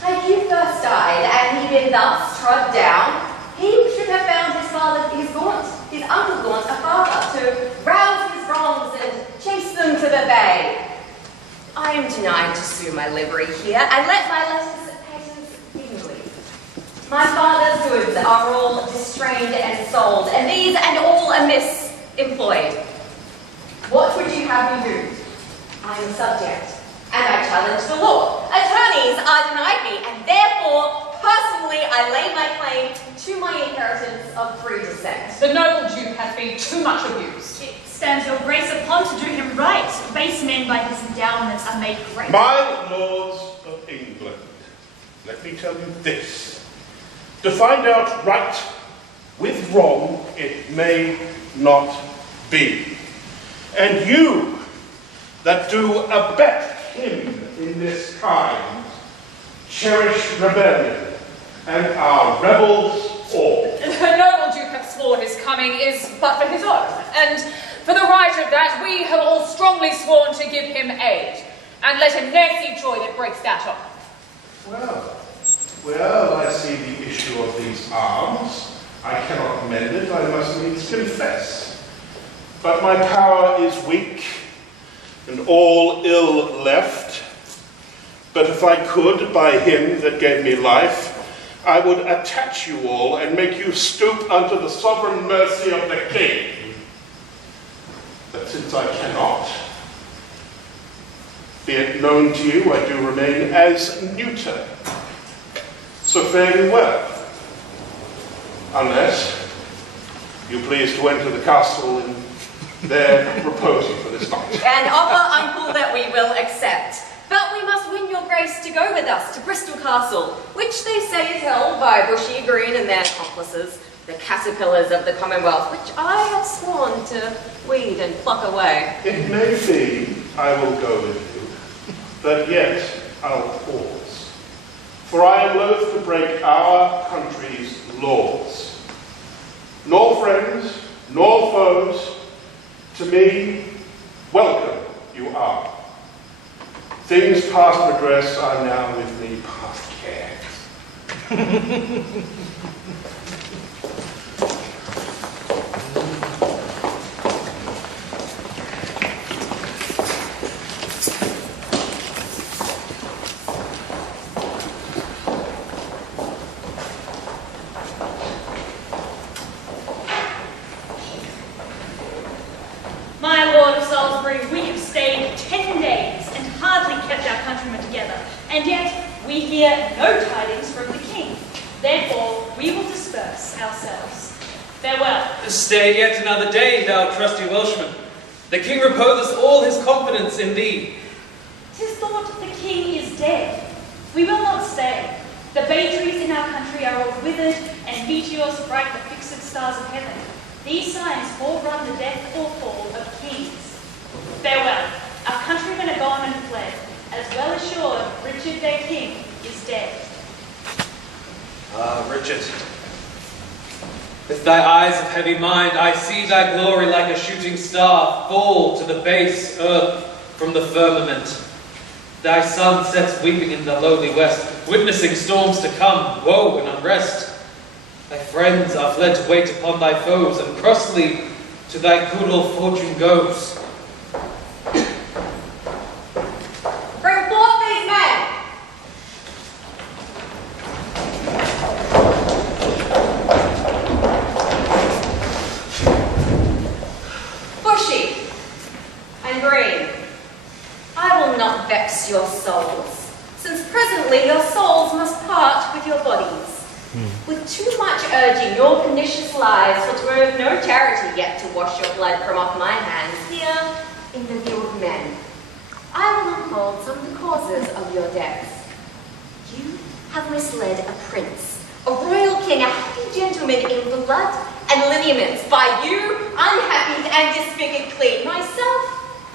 Had you first died, and he been thus trod down, he should have found his uncle Gaunt, a father, to rouse his wrongs and chase them to the bay. I am denied to sue my livery here, and let my letters patents eagerly. My father's goods are all distrained and sold, and these and all amiss employed. What would you have me do? I am a subject, and I challenge the law. Attorneys are denied me, and therefore, personally, I lay my claim to my inheritance of free descent. The noble Duke hath been too much abused. It stands your grace upon to do him right. Base men by his endowments are made great. My lords of England, let me tell you this. To find out right with wrong, it may not be. And you that do abet him in this kind, cherish rebellion, and are rebels all. The noble Duke hath sworn his coming is but for his own, and for the right of that we have all strongly sworn to give him aid, and let him ne'er see joy that breaks that off. Well, I see the issue of these arms. I cannot mend it, I must needs confess. But my power is weak, and all ill left. But if I could, by him that gave me life, I would attach you all and make you stoop unto the sovereign mercy of the king. But since I cannot, be it known to you, I do remain as neuter. So fare you well, unless you please to enter the castle and there reposing for this night. An offer, uncle, that we will accept. But we must win your grace to go with us to Bristol Castle, which they say is held by Bushy Green and their accomplices, the caterpillars of the Commonwealth, which I have sworn to weed and pluck away. It may be I will go with you, but yet I'll pause. For I am loath to break our country's laws. Nor friends, nor foes, to me, welcome you are. Things past redress are now with me past care. hear no tidings from the king. Therefore, we will disperse ourselves. Farewell. Stay yet another day, thou trusty Welshman. The king reposeth all his confidence in thee. 'Tis thought the king is dead. We will not stay. The bay trees in our country are all withered, and meteors bright the fixed stars of heaven. These signs forerun the death or fall of kings. Farewell. Our countrymen are gone and fled. As well assured, Richard their king is dead. Ah, Richard. With thy eyes of heavy mind, I see thy glory like a shooting star fall to the base earth from the firmament. Thy sun sets weeping in the lowly west, witnessing storms to come, woe and unrest. Thy friends are fled to wait upon thy foes, and crossly to thy good old fortune goes. Bring forth these men! Bushy and green, I will not vex your souls, since presently your souls must part with your bodies. With too much urging, your pernicious lives will prove no charity yet to wash your blood from off my hands here in the view of men. I will unfold some of the causes of your deaths. You have misled a prince, a royal king, a happy gentleman in blood and lineaments, by you unhappy and disfigured queen, myself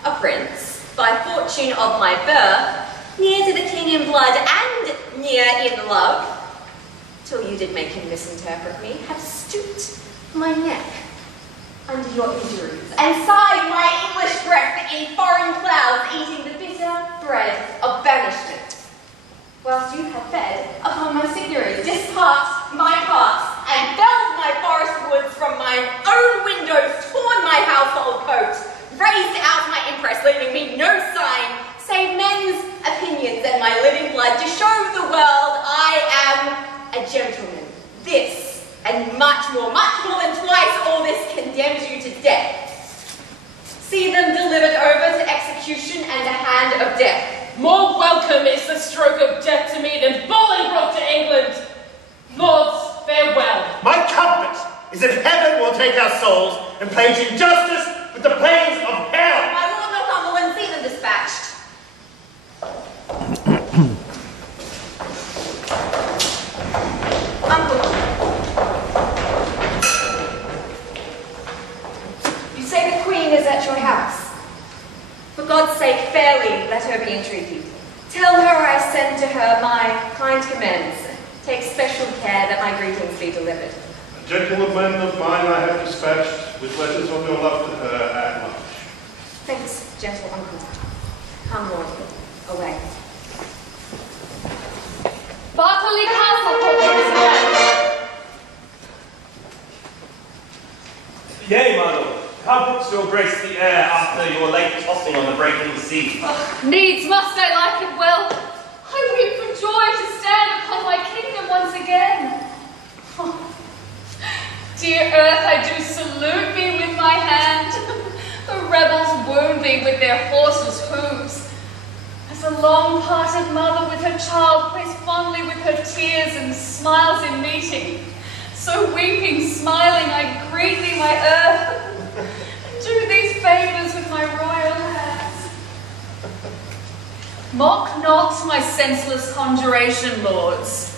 a prince, by fortune of my birth, near to the king in blood and near in love, till you did make him misinterpret me, have stooped my neck under your injuries, and sighed my English breath in foreign clouds, eating the bitter bread of banishment, whilst you have fed upon my signories, disparts my parts, and felled my forest woods from mine own windows, torn my household coat, raised out my impress, leaving me no sign, save men's opinions and my living blood, to show the world I am a gentleman. This, and much more than twice all this, condemns you to death. See them delivered over to execution and the hand of death. More welcome is the stroke of death to me than Bolingbroke to England. Lords, farewell. My comfort is that heaven will take our souls and plage injustice with the plains of hell. My lord Northumberland, see them dispatched. Uncle, you say the queen is at your house. For God's sake, fairly let her be entreated. Tell her I send to her my kind commends. Take special care that my greetings be delivered. A gentleman of mine I have dispatched with letters of your love to her at lunch. Thanks, gentle uncle. Come, Lord, away. Bartley Castle, Lord. Yea, my lord. How puts your grace the air after your late tossing on the breaking sea? Needs must I like it well. I weep for joy to stand upon my kingdom once again. Oh, dear earth, I do salute thee with my hand. The rebels wound thee with their horses' hooves. As a long-parted mother with her child plays fondly with her tears and smiles in meeting, so weeping, smiling, I greet thee, my earth, and do these favours with my royal hands. Mock not my senseless conjuration, lords.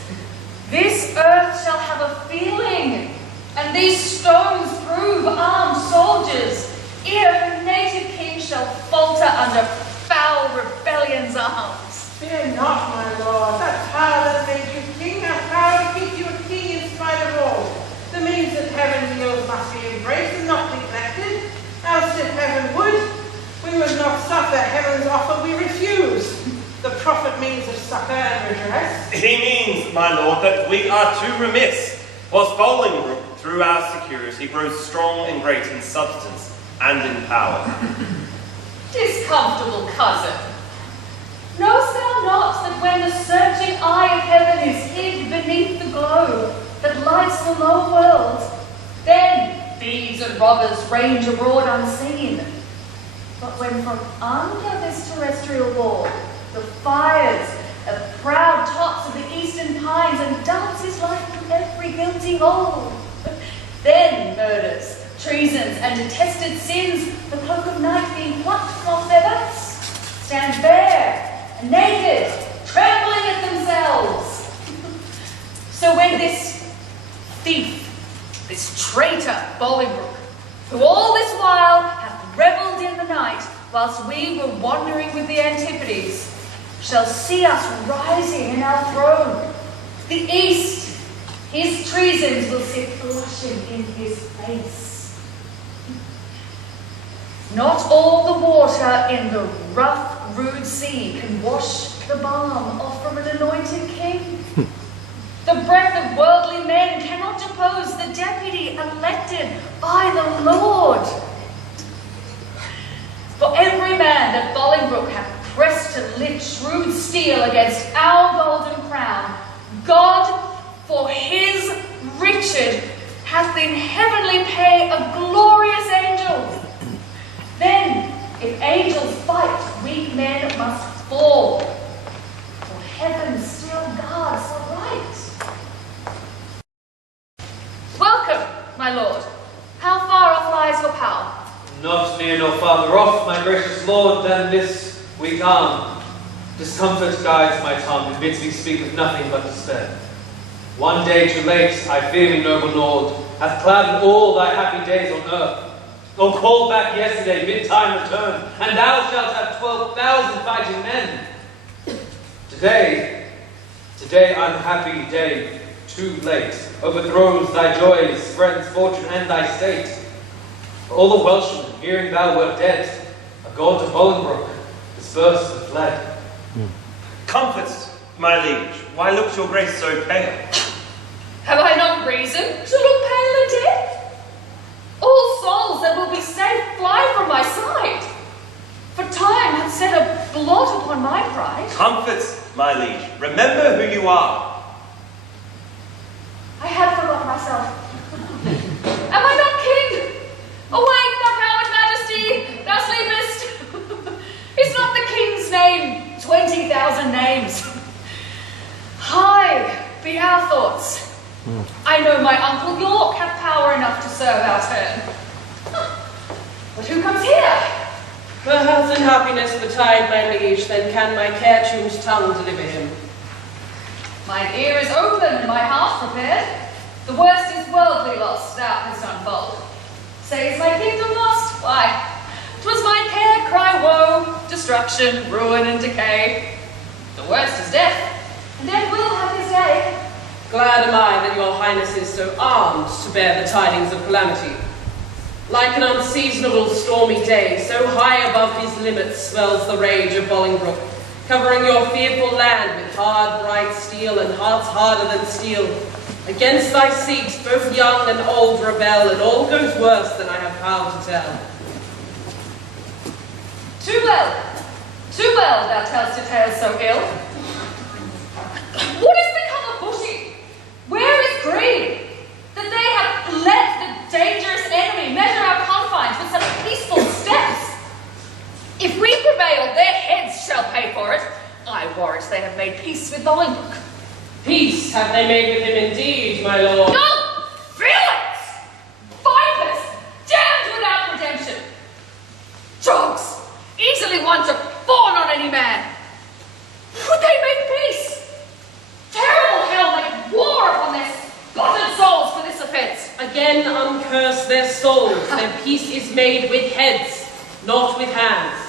This earth shall have a feeling, and these stones prove armed soldiers, ere her native king shall falter under foul rebellion's arms. Fear not, my lord. That power that made you king, that power to keep you a king in spite of all. The means that heaven yields must be embraced and not neglected. Else if heaven would, we would not suffer heaven's offer we refuse. The prophet means of succour and redress. He means, my lord, that we are too remiss, whilst Bolingbroke, through our security, grows strong and great in substance and in power. Discomfortable cousin, knowest thou not that when the searching eye of heaven is hid beneath the globe that lights the low world, then thieves and robbers range abroad unseen. But when from under this terrestrial wall the fires the proud tops of the eastern pines, and dance his life from every guilty hold. Then murders, treasons, and detested sins, the cloak of night being plucked from off their backs, stand bare and naked, trembling at themselves. So when this thief, this traitor Bolingbroke, who all this while hath revelled in the night, whilst we were wandering with the Antipodes, shall see us rising in our throne, the east, his treasons will sit blushing in his face. Not all the water in the rough, rude sea can wash the balm off from an anointed king. The breath of worldly men cannot depose the deputy elected by the Lord. For every man that Bolingbroke hath pressed to lift shrewd steel against our golden crown, God, for his Richard, hath in heavenly pay a glorious angel. Then, if angels fight, weak men must fall, for heaven still guards the right. Welcome, my lord. How far off lies your power? Not near nor farther off, my gracious lord, than this weak arm. Discomfort guides my tongue, and bids me speak of nothing but despair. One day too late, I fear me, noble lord, hath clouded all thy happy days on earth. O call back yesterday, bid time return, and thou shalt have 12,000 fighting men. Today, unhappy day, too late, overthrows thy joys, friends, fortune, and thy state. For all the Welshmen, hearing thou wert dead, are gone to Bolingbroke, dispersed and fled. Comforts, my liege, why looks your grace so pale? Have I not reason to look pale and dead? All souls that will be safe fly from my side, for time hath set a blot upon my pride. Comforts, my liege, remember who you are. I had forgot myself. Am I not king? Awake, thou coward majesty, thou sleepest. Is not the king's name 20,000 names? High be our thoughts. I know my uncle York hath power enough to serve our turn. But who comes here? For health and happiness betide, my liege, then can my care-tuned tongue deliver him. Mine ear is open and my heart prepared. The worst is worldly loss, thou canst unfold. Say, is my kingdom lost? Why, 'twas my care cry woe, destruction, ruin, and decay. The worst is death, and death will have his day. Glad am I that your highness is so armed to bear the tidings of calamity. Like an unseasonable stormy day, so high above his limits swells the rage of Bolingbroke, covering your fearful land with hard, bright steel and hearts harder than steel. Against thy seat, both young and old rebel, and all goes worse than I have power to tell. Too well thou tell'st a tale so ill. What is become of Bushy? Where is Green? That they have let the dangerous enemy measure our confines with such peaceful steps. If we prevail, their heads shall pay for it. I warrant they have made peace with Bolingbroke. Peace have they made with him indeed, my lord. No! Villains! Vipers! Damned without redemption! Dogs! Easily won to fawn on any man! Would they make peace? Terrible hell make war upon their spotted souls for this offence. Again uncurse their souls, their peace is made with heads, not with hands.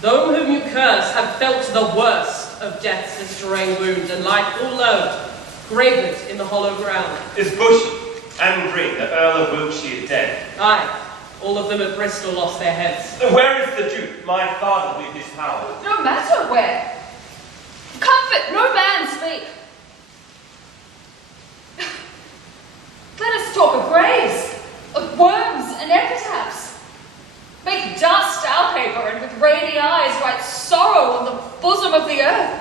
Those whom you curse have felt the worst of death's destroying wounds, and lie full low, graven in the hollow ground. Is Bushy and Green, the Earl of Wiltshire, dead? Aye, all of them at Bristol lost their heads. Where is the Duke, my father, with his power? No matter where. Comfort, no man speak. Let us talk of graves, of worms and epitaphs. Make dust our paper, and with rainy eyes write sorrow on the bosom of the earth.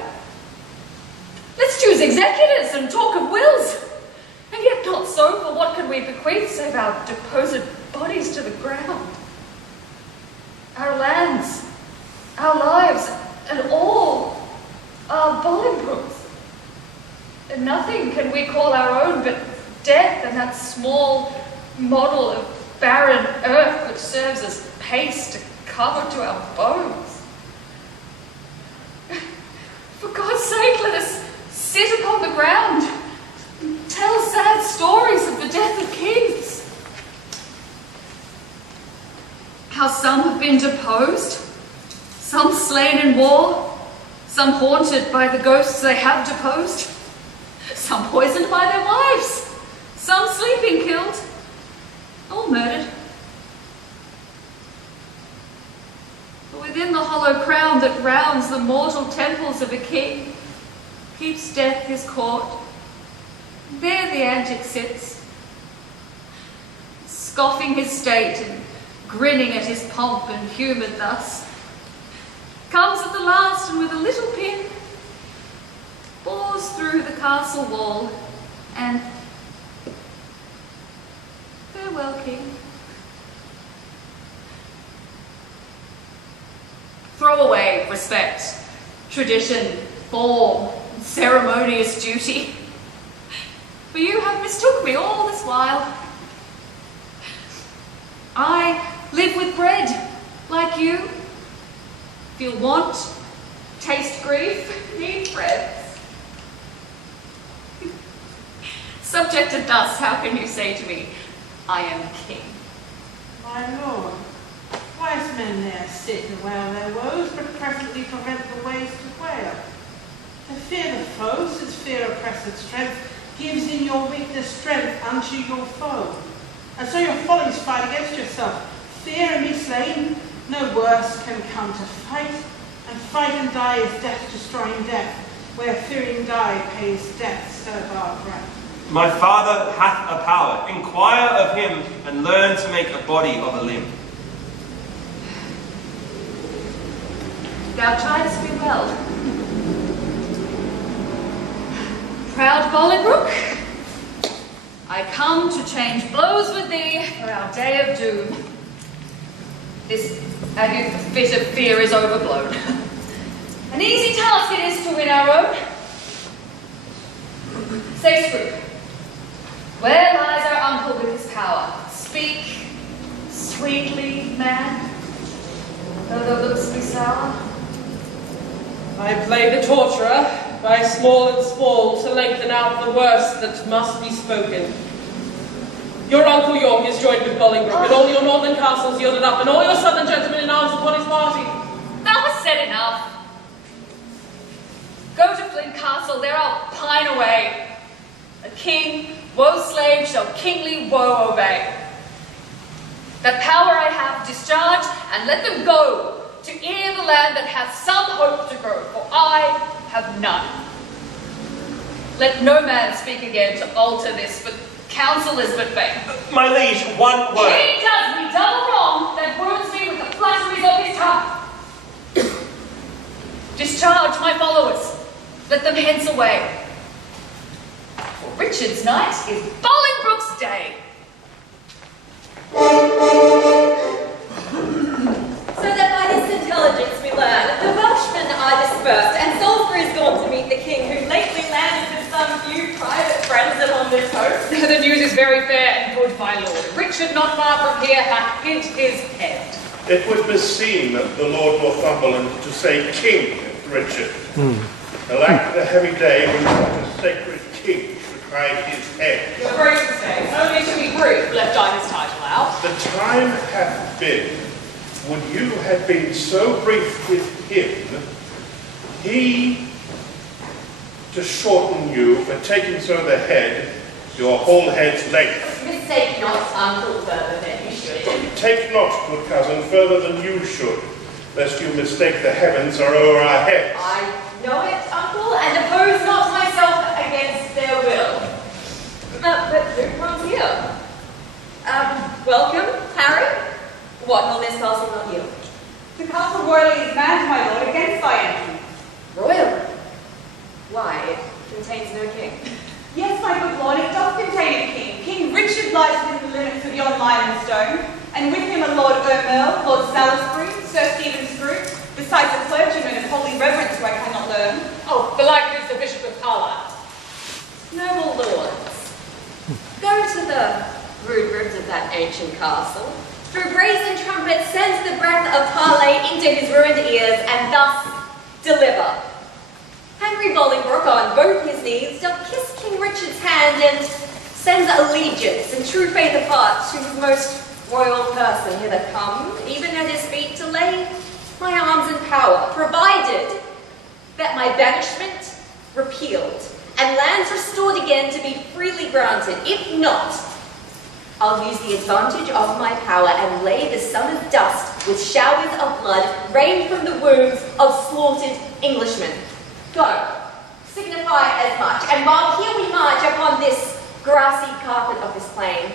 Let's choose executors and talk of wills. And yet not so, for what can we bequeath save our deposed bodies to the ground? Our lands, our lives, and all are Bolingbroke's. And nothing can we call our own but death and that small model of barren earth which serves as paste to cover to our bones. For God's sake, let us sit upon the ground and tell sad stories of the death of kings. How some have been deposed, some slain in war, some haunted by the ghosts they have deposed, some poisoned by their wives, some sleeping killed, all murdered. But within the hollow crown that rounds the mortal temples of a king, keeps death his court. There the antic sits, scoffing his state and grinning at his pomp and humoured thus. Comes at the last and with a little pin, bores through the castle wall, and farewell, king. Throw away respect, tradition, form, and ceremonious duty. For you have mistook me all this while. I live with bread, like you. Feel want, taste grief, need bread. Subjected thus, how can you say to me, I am king? My lord, wise men there sit and wail their woes, but presently prevent the ways to wail. To fear the foe, since fear oppressed strength, gives in your weakness strength unto your foe. And so your follies fight against yourself. Fear and be slain, no worse can come to fight. And fight and die is death destroying death, where fearing die pays death's servile breath. My father hath a power. Inquire of him and learn to make a body of a limb. Thou chidest me well. Proud Bolingbroke, I come to change blows with thee for our day of doom. This fit of fear is overblown. An easy task it is to win our own. Say, Scroope, where lies our uncle with his power? Speak sweetly, man, though thou look'st be sour. I play the torturer by small and small to lengthen out the worst that must be spoken. Your Uncle York is joined with Bolingbroke, and all your northern castles yielded up, and all your southern gentlemen in arms upon his party. Thou hast said enough. Go to Flint Castle, there I'll pine away. A king, woe slave, shall kingly woe obey. That power I have, discharge, and let them go to ear the land that hath some hope to grow, for I have none. Let no man speak again to alter this, but counsel is but vain. My liege, one word. He does me double wrong that wounds me with the flatteries of his tongue. Discharge my followers, let them hence away. For Richard's night is Bolingbroke's day. So that by this intelligence we learn the Welshmen are dispersed, and Salisbury is gone to meet the king, who lately landed with some few private friends upon this coast. The news is very fair and good, my lord. Richard, not far from here, hath hid his head. It would beseem the Lord Northumberland to say King Richard. Alack, the heavy day when such a sacred king should hide his head. Your grace to say, only to be brief, left I his title out. The time hath been when you had been so brief with him, he, to shorten you for taking so the head, your whole head's length. Mistake not, uncle, further than you should. Take not, good cousin, further than you should, lest you mistake the heavens are o'er our heads. I know it, uncle, and oppose not myself against their will. But who comes here? Welcome, Harry. What will this castle not yield? The castle royally is manned, my lord, against thy entry. Royally? Why, it contains no king. Yes, my good lord, it does contain a king. King Richard lies within the limits of yon lion and stone, and with him a Lord O'Merle, Lord Salisbury, Sir Stephen Scroope, besides a clergyman of holy reverence who I cannot learn. Oh, belike it is the Bishop of Carlisle. Noble lords, go to the rude rooms of that ancient castle. Through brazen trumpets send the breath of parley into his ruined ears, and thus deliver. Henry Bolingbroke on both his knees doth kiss King Richard's hand and sends allegiance and true faith of heart to his most royal person hither come, even at his feet to lay my arms in power, provided that my banishment repealed and lands restored again to be freely granted. If not, I'll use the advantage of my power and lay the summer's dust with showers of blood rain from the wombs of slaughtered Englishmen. Go, signify as much, and while here we march upon this grassy carpet of this plain,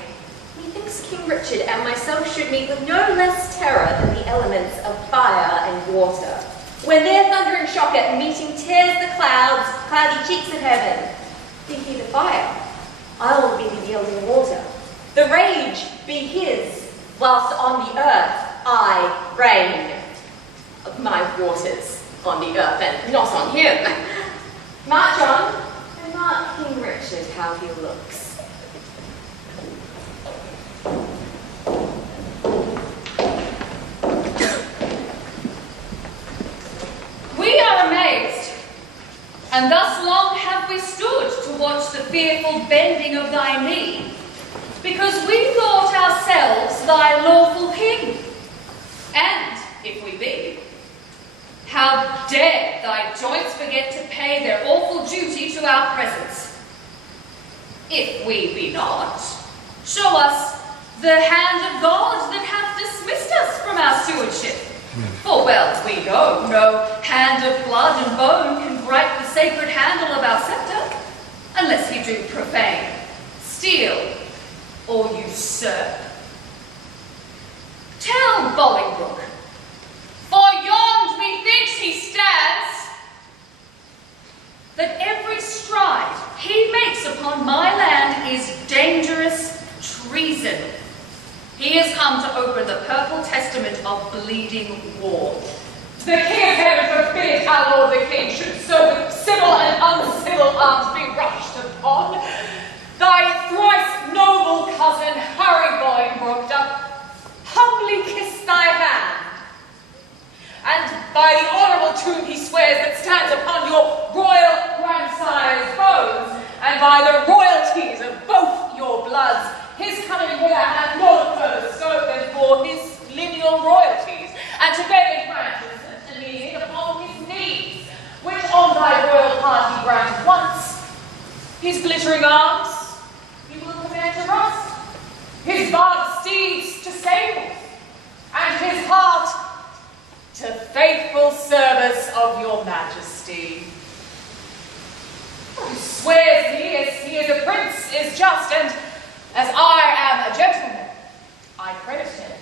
methinks King Richard and myself should meet with no less terror than the elements of fire and water. When their thunder and shock at meeting tears the clouds, cloudy cheeks of heaven, be he the fire, I will be the yielding water. The rage be his, whilst on the earth I reign. My waters on the earth and not on him. March on, and mark King Richard how he looks. We are amazed, and thus long have we stood to watch the fearful bending of thy knee, because we thought ourselves thy lawful king. And, if we be, how dare thy joints forget to pay their awful duty to our presence? If we be not, show us the hand of God that hath dismissed us from our stewardship. For well we know, no hand of blood and bone can gripe the sacred handle of our sceptre, unless he do profane, steal, or usurp. Tell Bolingbroke, for yond methinks he stands, that every stride he makes upon my land is dangerous treason. He has come to open the purple testament of bleeding war. The King of Heaven forbid our Lord the King should so with civil and uncivil arms be rushed upon. Thy thrice noble cousin Harry Bolingbroke doth humbly kiss thy hand. And by the honourable tomb he swears that stands upon your royal grandsire's bones, and by the royalties of both your bloods, his coming hither hath no further scope than for his lineal royalties, and to beg his branches and to lean upon his knees, which on thy royal party grant once, his glittering arms he will command to rust, his barbed steeds to stables, and his heart to faithful service of your majesty. Who swears he is a prince, is just, and as I am a gentleman, I credit him.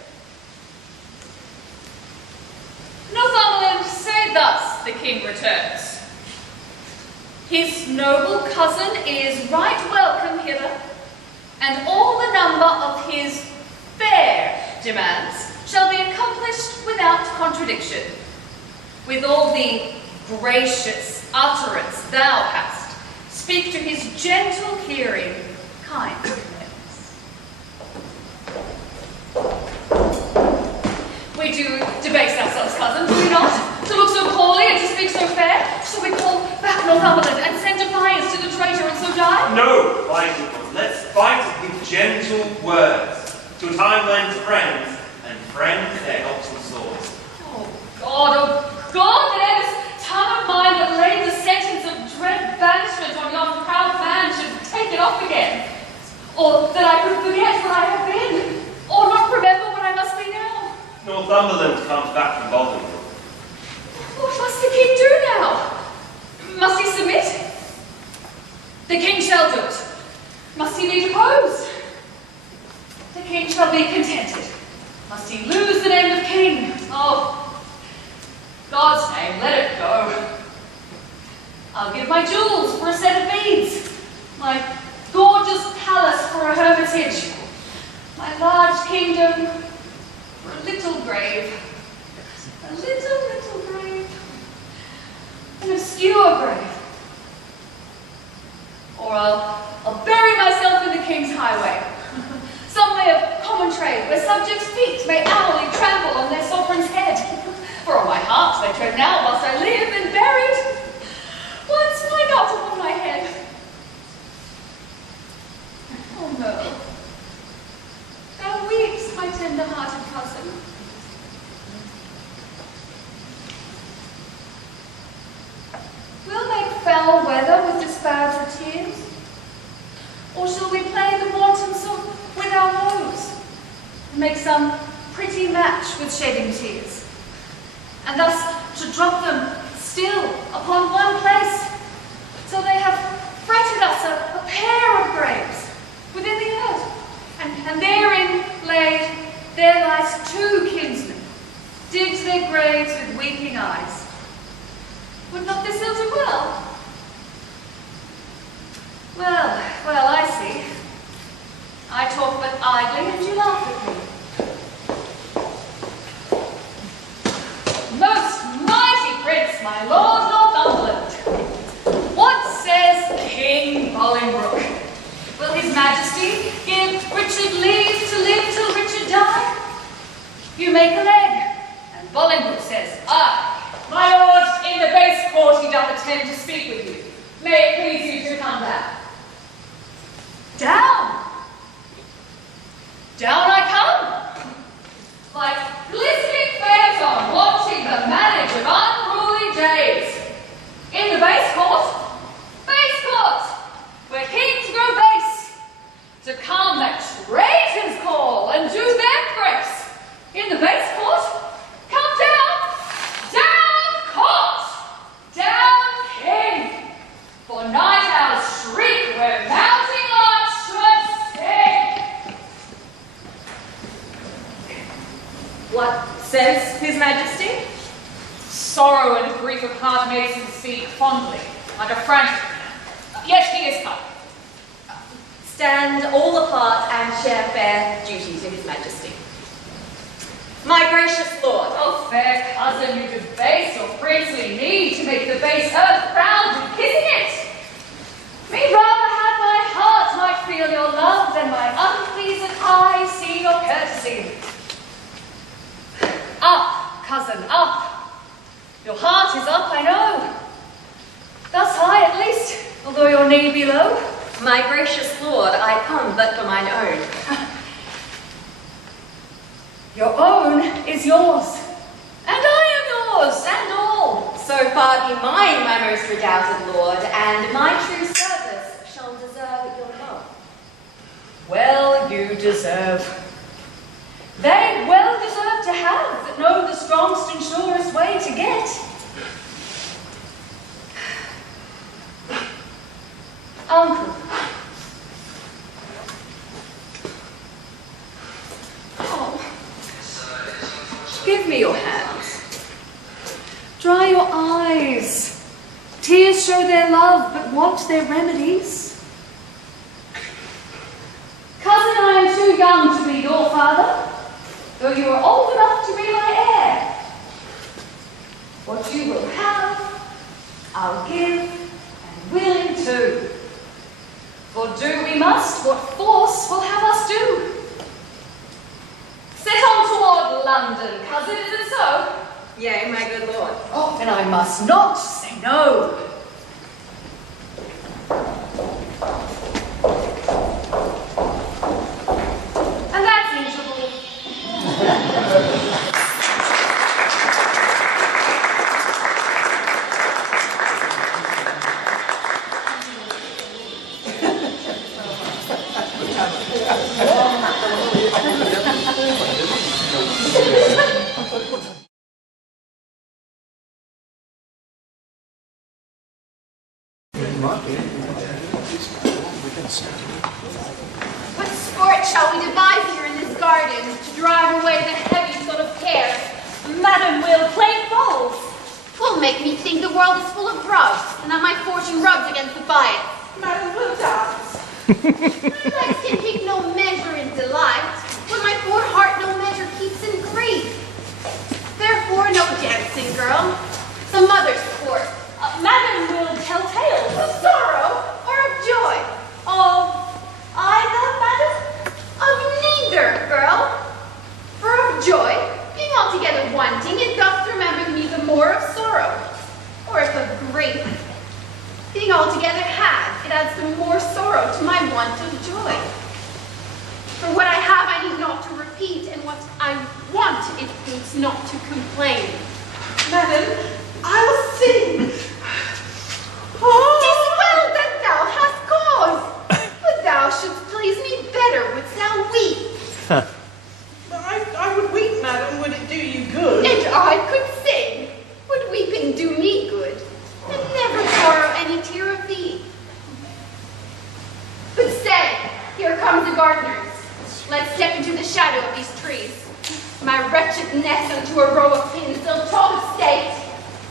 Northumberland, say thus, the king returns. His noble cousin is right welcome hither, and all the number of his fair demands shall be accomplished without contradiction. With all the gracious utterance thou hast, speak to his gentle hearing, kind lips. We do debase ourselves, cousin, do we not? To look so poorly and to speak so fair? Shall we call back Northumberland and send defiance to the traitor and so die? No, fighting ones, let's fight with gentle words, to a time lends friends, and friends their helpful swords. Oh God, that ever tongue of mine that laid the sentence of dread banishment on yon proud man should take it off again. Or that I could forget what I have been, or not remember what I must be now. Northumberland comes back from Bolingbroke. What must the king do now? Must he submit? The king shall do it. Must he be deposed? The king shall be contented. Must he lose the name of king? Oh, God's name, let it go. I'll give my jewels for a set of beads, my gorgeous palace for a hermitage, my large kingdom for a little grave, a little grave, an obscure grave. the king's highway. Some way of common trade, where subjects' feet may hourly trample on their sovereign's head. For on my heart they tread now whilst I live and buried. Once why not upon my head? Oh no. Thou weeps, my tender-hearted cousin. We'll make foul weather with disparaged tears, or shall we play the wanton song with our woes, and make some pretty match with shedding tears, and thus to drop them still upon one place, till they have fretted us a pair of graves within the earth, and therein laid there lies two kinsmen, digged their graves with weeping eyes. Would not this ill do well? Well, I see. I talk but idly, and you laugh at me. Most mighty prince, my lord Northumberland, what says King Bolingbroke? Will his majesty give Richard leave to live till Richard die? You make a leg, and Bolingbroke says, aye. My lord, in the base court he doth attend to speak with you. May it please you to come back. Down! Down I come! Like glistening phantom watching the manage of unruly days. In the base court, where kings grow base, to come that traitors call and do them grace. In the base court, come down court, down king, for night owls shriek where mounting larks should sing. What says His Majesty? Sorrow and grief of heart makes him speak fondly, like a frantic man. Yet he is come. Stand all apart and share fair duty to His Majesty. My gracious lord. Oh, fair cousin, you debase your princely need to make the base earth proud with kissing it. Me rather have my heart might feel your love than my unpleased eye see your courtesy. Up, cousin, up. Your heart is up, I know. Thus high at least, although your knee be low. My gracious lord, I come but for mine own. Your own is yours, and I am yours, and all. So far be mine, my most redoubted lord, and my true service shall deserve your love. Well, you deserve. They well deserve to have that know the strongest and surest way to get. Uncle. Oh. Give me your hands. Dry your eyes. Tears show their love, but want their remedies. Cousin, I am too young to be your father, though you are old enough to be my heir. What you will have, I'll give, and willing too. For do we must what force will have us do. Set on toward London, cousin, is it so? Yea, my good lord. Oh, then I must not say no. And that's interval. What sport shall we devise here in this garden to drive away the heavy sort of care? Madam will play false. Twill make me think the world is full of grubs, and that my fortune rubs against the bias. Madam will dance. My legs can take no measure in delight, when my poor heart no measure keeps in grief. Therefore no dancing, girl. Some mother's sport. Madam will tell tales Of sorrow or of joy. of either. sorrow to my want of joy. For what I have I need not to repeat, and what I want it boots not to complain. Madam, I will sing. Tis well that thou hast cause, but thou shouldst please me better wouldst thou weep. I would weep, madam, would it do you good? And I could sing, would weeping do me good, and never borrow any tear of thee. But stay, here come the gardeners. Let's step into the shadow of these trees. My wretched nest unto a row of pins, they'll talk of state,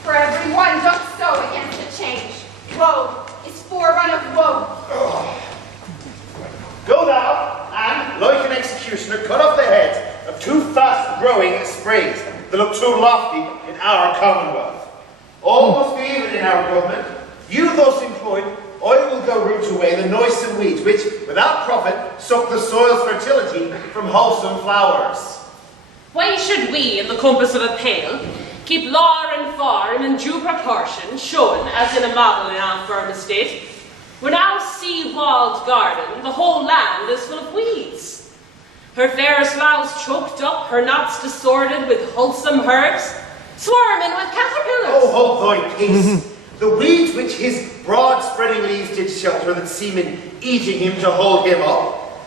for every one doth so against the change. Woe is forerun of woe. Go thou, and, like an executioner, cut off the heads of two fast-growing sprays that look too lofty in our commonwealth. All must be even in our government. You thus employed, I will go root away the noisome weeds, which, without profit, suck the soil's fertility from wholesome flowers. Why should we, in the compass of a pale, keep law and farm in due proportion, shown as in a model in our firm estate? When our sea-walled garden, the whole land is full of weeds. Her fairest boughs choked up, her knots disordered with wholesome herbs, swarming with caterpillars. Oh, hold thy peace. The weeds which his broad-spreading leaves did shelter, that seemed eating him to hold him up,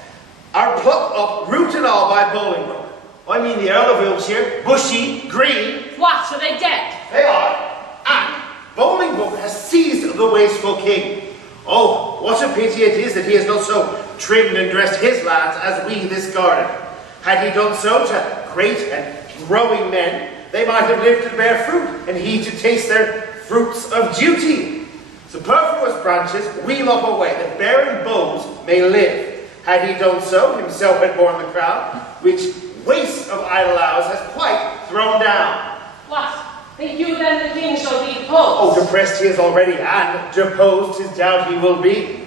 are plucked up, root and all, by Bolingbroke. I mean the Earl of Wiltshire, bushy, green. What, are they dead? They are. And Bolingbroke has seized the wasteful king. Oh, what a pity it is that he has not so trimmed and dressed his lads as we this garden. Had he done so to great and growing men, they might have lived to bear fruit, and he to taste their fruits of duty. Superfluous branches wheel up away, that barren boughs may live. Had he done so, himself had borne the crown, which waste of idle hours has quite thrown down. What? Think you then the king shall be deposed? Oh, depressed he is already, and deposed his doubt he will be.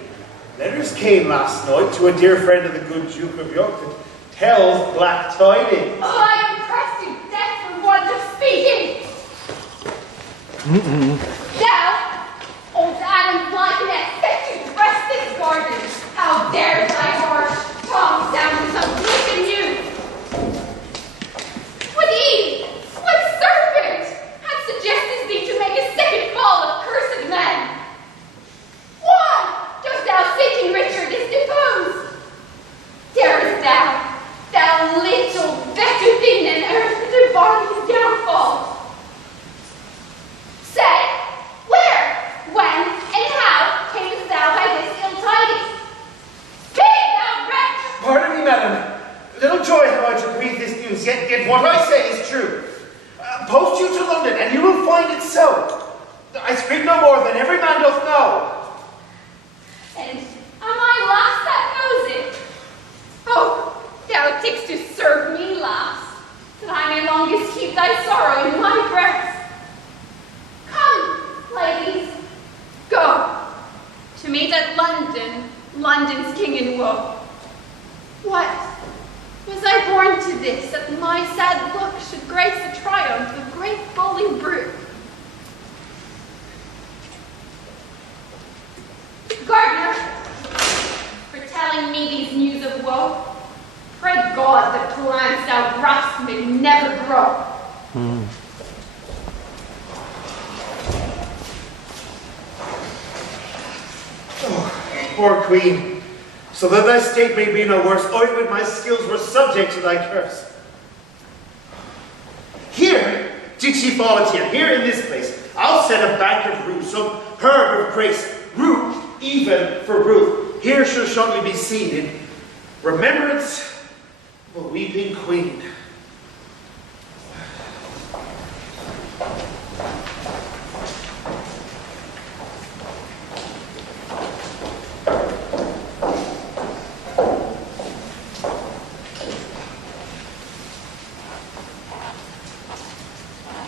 Letters came last night to a dear friend of the good Duke of York that tells black tidings. Oh, I am pressed to death for want of speaking. Thou, old Adam Blindness, set to dress this garden. How dares thy harsh tongue sound some wicked youth? What Eve, what serpent, hath suggested thee to make a second fall of cursed men? Why dost thou say King Richard is deposed? Darest thou little better thing than earth, to bar his downfall? Say, where, when, and how camest thou by this ill tidings? Speak, thou wretch! Pardon me, madam. Little joy have I to breathe this news, yet what I say is true. Post you to London, and you will find it so. I speak no more than every man doth know. And am I last that knows it? Oh, thou didst to serve me last, that I may longest keep thy sorrow in my breast. Come, ladies, go to meet at London, London's king in woe. What? Was I born to this, that my sad look should grace the triumph of great Bolingbroke? Gardener, for telling me these news of woe, pray God that plants thou grasp may never grow. Oh, poor queen. So that thy state may be no worse, I with my skills were subject to thy curse. Here did she volunteer, here in this place. I'll set a bank of rue, some herb of grace, root even for Ruth. Here shall shortly be seen in remembrance of a weeping queen.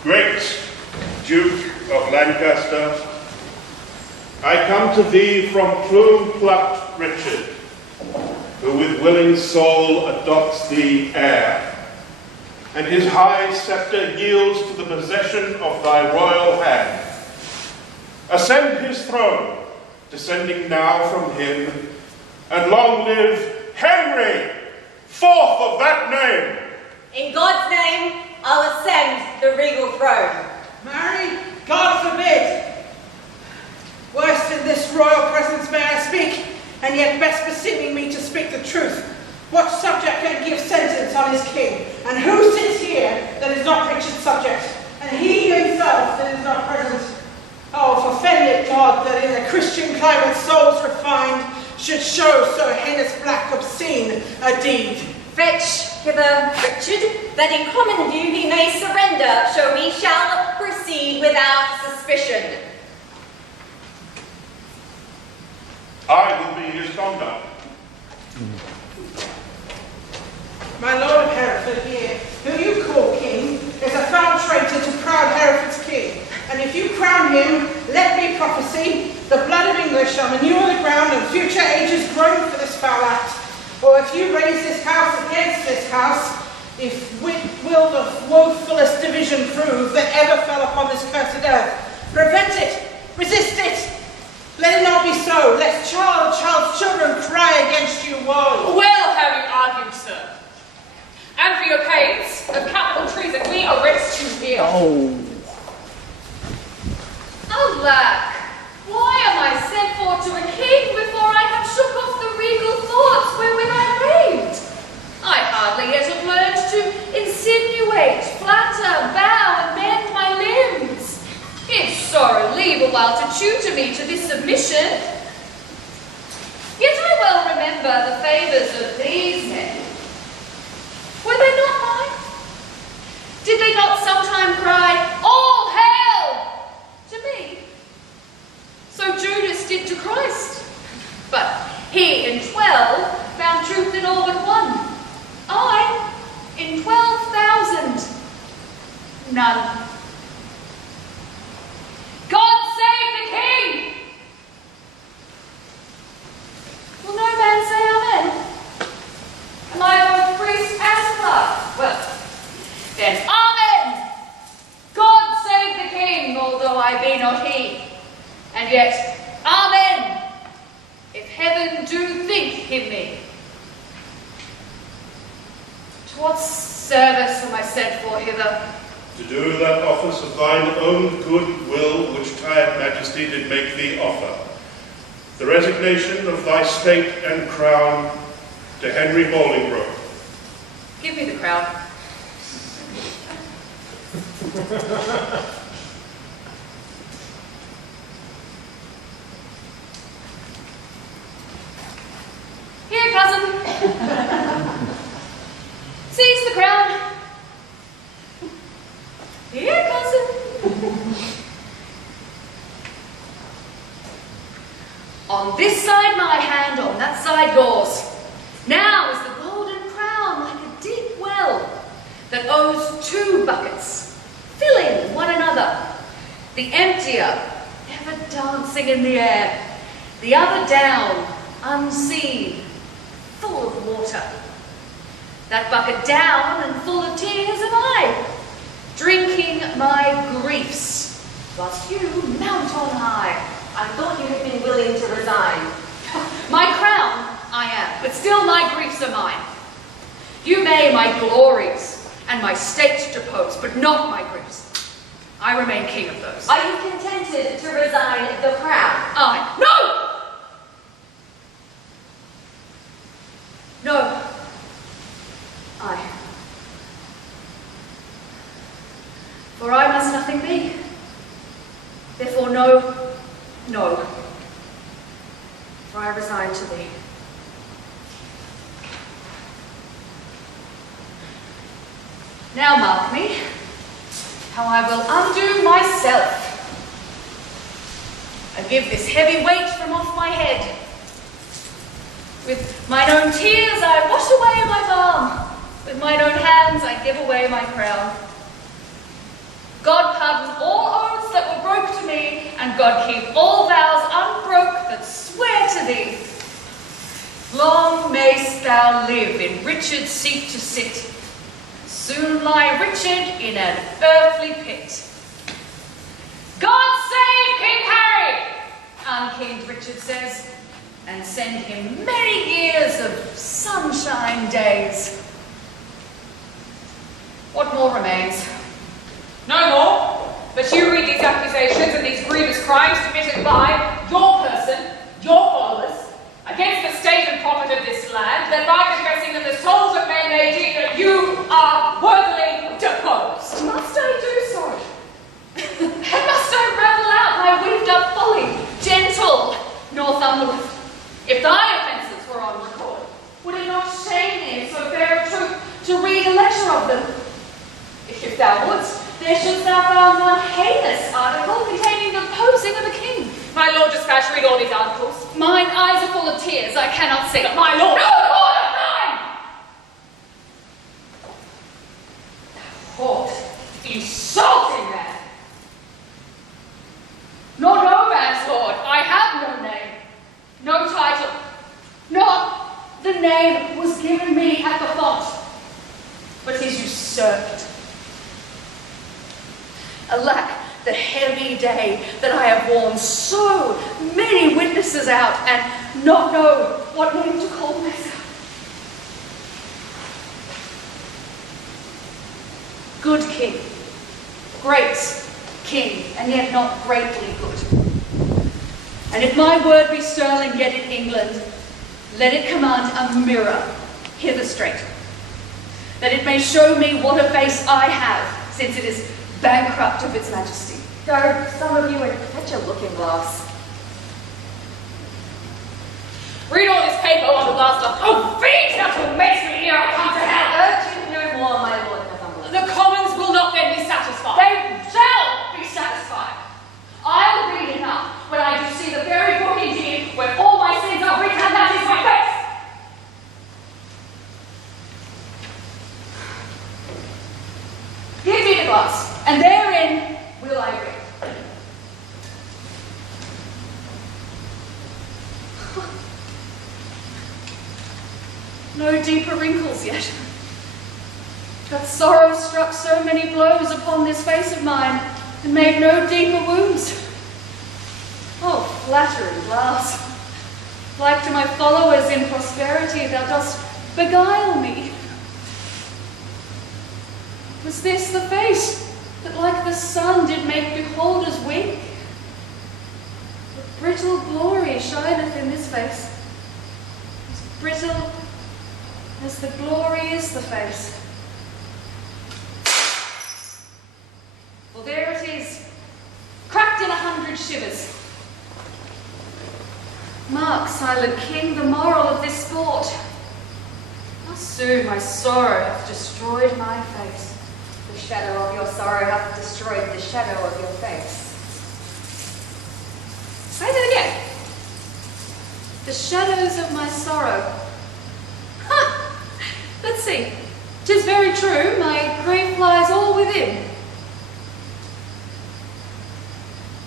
Great Duke of Lancaster, I come to thee from plume-plucked Richard, who with willing soul adopts thee heir, and his high scepter yields to the possession of thy royal hand. Ascend his throne, descending now from him, and long live Henry, fourth of that name. In God's name, I'll ascend the regal throne. Marry, God forbid. Worst in this royal presence may I speak, and yet best beseeming me to speak the truth. What subject can give sentence on his king? And who sits here that is not Richard's subject? And he himself that is not present? Oh, forfend it, God, that in a Christian climate souls refined should show so heinous black obscene a deed. Fetch hither Richard, that in common view he may surrender, so we shall proceed without suspicion. I will be his conduct. My lord of Hereford here, who you call king, is a foul traitor to proud Hereford's king. And if you crown him, let me prophesy, the blood of English shall manure the ground and future ages groan for this foul act. Or if you raise this house against this house, if will the woefulest division prove that ever fell upon this cursed earth, prevent it, resist it. Let it not be so, lest child's children cry against you woe. Well have you argued, sir. And for your pains of capital treason, we arrest you here. Alack, why am I sent for to a king before I have shook off the regal thoughts wherewith I reigned? I hardly yet have learned to insinuate, flatter, bow, and mend my limbs. If sorrow leave a while to tutor me to this submission, yet I well remember the favours of these men. Were they not mine? Did they not sometime cry, all hail, to me? So Judas did to Christ. But he in 12 found truth in all but one. I in 12,000. None. God save the king! Will no man say amen? Am I both priest and clerk? Well, then amen! God save the king, although I be not he. And yet, amen, if heaven do think him me. To what service am I sent for hither? To do that office of thine own good will which tired majesty did make thee offer. The resignation of thy state and crown to Henry Bolingbroke. Give me the crown. Here, cousin. Seize the crown. Here, cousin. On this side my hand, on that side yours. Now is the golden crown like a deep well that owes 2 buckets, filling one another. The emptier, ever dancing in the air, the other down, unseen, full of water. That bucket down and full of tears am I, drinking my griefs, whilst you mount on high. I thought you had been willing to resign. My crown I am, but still my griefs are mine. You may my glories and my state depose, but not my griefs. I remain king of those. Are you contented to resign the crown? No! I. For I must nothing be. Therefore no, no. For I resign to thee. Now mark me, how I will undo myself, and give this heavy weight from off my head. With mine own tears I wash away my balm, with mine own hands I give away my crown. God pardon all oaths that were broke to me, and God keep all vows unbroke that swear to thee. Long mayst thou live in Richard's seat to sit, soon lie Richard in an earthly pit. God save King Harry, unkinged Richard says. and send him many years of sunshine days. What more remains? No more, but you read these accusations and these grievous crimes committed by your person, your followers, against the state and profit of this land, that by confessing that the souls of men may deem that you are worthily deposed. Must I do so? And must I ravel out my wind-up folly, gentle Northumberland? If thy offences were on record, would it not shame thee, so fair a truth, to read a letter of them? If thou wouldst, there shouldst thou found one heinous article containing the posing of a king. My lord, dispatch, read all these articles. Mine eyes are full of tears, I cannot see. But my lord, no more of mine! Thou hawk, insulting man! Nor no man's lord, I have no name, no title, not the name was given me at the font, but is usurped. Alack, the heavy day that I have worn so many witnesses out and not know what name to call myself. Good king, great king, and yet not greatly good. And if my word be sterling yet in England, let it command a mirror hither straight, that it may show me what a face I have, since it is bankrupt of its majesty. Go, some of you, and fetch a looking glass. Read all this paper on the blaster. Oh, fiends, not to amaze me here, I come to hell. Urge you no more, my lord Northumberland. The commons will not then be satisfied. They shall be satisfied. I'll read enough when I do see the very book indeed, where all my sins are written, and that is my face. Give me the glass, and therein will I read. No deeper wrinkles yet. But sorrow struck so many blows upon this face of mine, and made no deeper wounds. Oh, flattering glass, like to my followers in prosperity, thou dost beguile me. Was this the face that like the sun did make beholders wink? The brittle glory shineth in this face, as brittle as the glory is the face. Well, there it is, cracked in 100 shivers. Mark, silent king, the moral of this sport. How soon my sorrow hath destroyed my face. The shadow of your sorrow hath destroyed the shadow of your face. Say that again. The shadows of my sorrow. Ha! Let's see. 'Tis very true, my grief lies all within.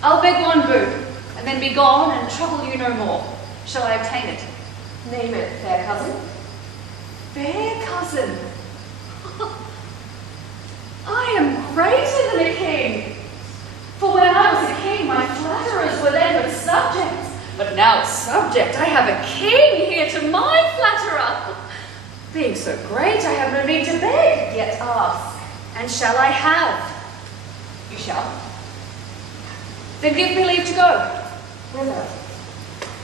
I'll beg one boon, and then be gone and trouble you no more. Shall I obtain it? Name it, fair cousin. Fair cousin. I am greater than a king. For when I was a king, my flatterers were then but subjects. But now as subject, I have a king here to my flatterer. Being so great, I have no need to beg, yet ask. And shall I have? You shall. Then give me leave to go. Whither?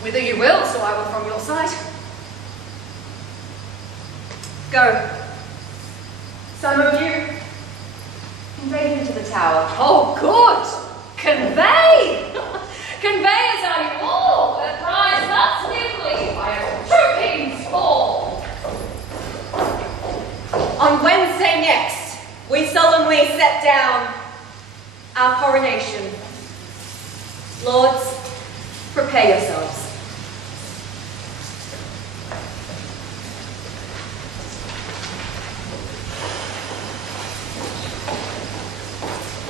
Whither you will, so I will from your sight. Go. Some of you, convey him to the tower. Oh, good! Convey! Convey as I all that rise thus swiftly by a trooping fall. On Wednesday next, we solemnly set down our coronation. Lords, prepare yourselves.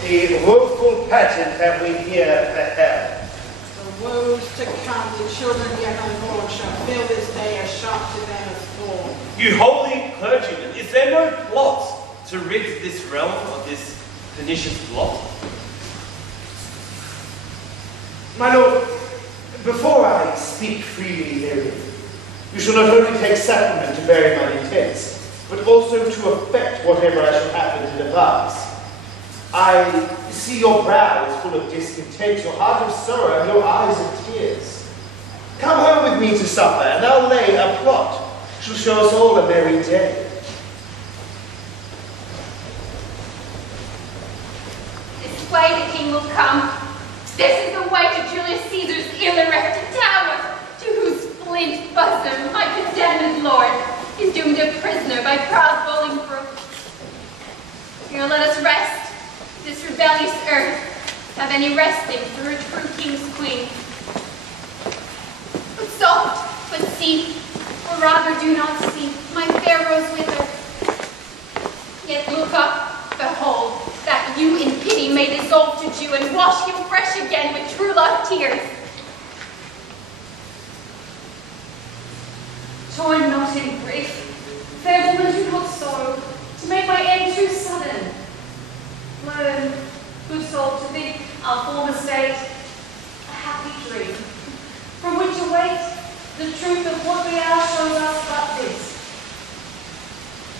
The woeful pageant have we here beheld. The woes to come, the children yet unborn shall fill this day as sharp to them as thorn. You holy clergymen, is there no plot to rid this realm of this pernicious blot? My lord, Before I speak freely herein, you shall not only take sacrament to bury my intents, but also to effect whatever I shall happen to devise. I see your brow is full of discontent, your heart of sorrow, and your eyes of tears. Come home with me to supper, and I'll lay a plot. Shall show us all a merry day. This way the king will come. This is the way to Julius Caesar's ill-erected tower, to whose flint bosom my condemned lord is doomed a prisoner by proud Bolingbroke. Here let us rest, this rebellious earth, have any resting for her true king's queen. But soft, but see, or rather do not see, my fair rose wither. Yet look up, behold, that you in pity may dissolve to dew and wash him fresh again with true love tears. Join not in grief. Fair woman, do not sorrow, to make my end too sudden. Learn, good soul, to think our former state a happy dream, from which await the truth of what we are shows us but this.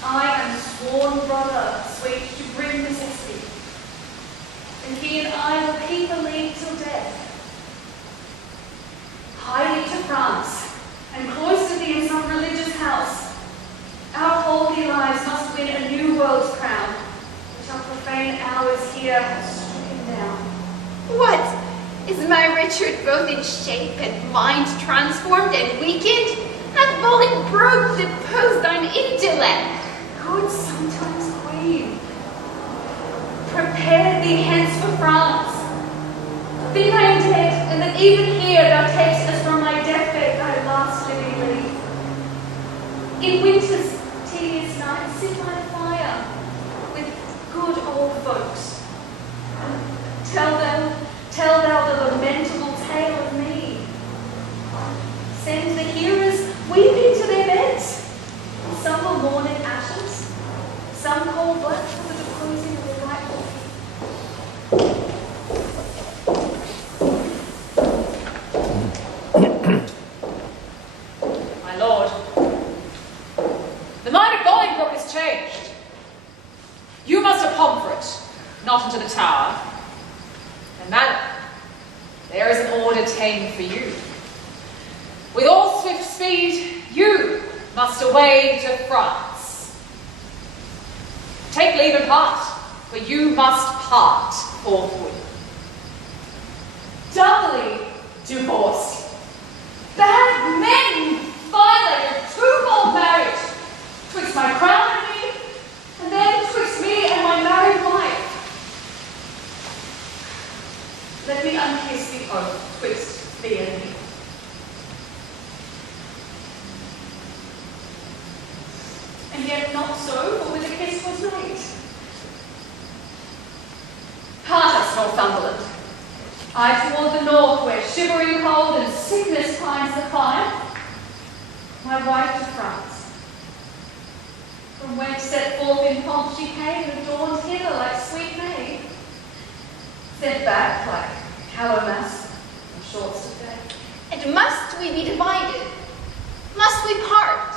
I am sworn brother, sweet to grim necessity, and he and I will keep a league till death. Hie thee to France, and cloister thee in some religious house. Our holy lives must win a new world's crown, which our profane hours here have stricken down. What? Is my Richard both in shape and mind transformed and weakened? Hath Bolingbroke deposed thine intellect? Good sometimes queen, prepare thee hence for France. Think I am dead, and that even here thou takest as from my deathbed thy last living leave. In winter's tedious nights sit by the fire with good old folks. Tell thou the lamentable tale of me. Send the hearers weeping to their beds. Some will mourn in ashes, some call black for the deposing of the rightful king. My lord, the mind of Bolingbroke has changed. You must to Pomfret, not into the tower. And madam, there is an order ta'en for you. With all swift speed, you must away to France. Take leave and part, for you must part forthwith. Doubly divorced. There have men violated twofold marriage, twixt my crown and me, and then twixt me and my married wife. Let me unkiss the oath twixt thee and me. And yet not so, for with a kiss was made. Part us, Northumberland. I toward the north, where shivering cold and sickness pines the climb. My wife to France. From whence set forth in pomp she came, adorned hither like sweet May. Sent back like Calamas on shorts of day. And must we be divided? Must we part?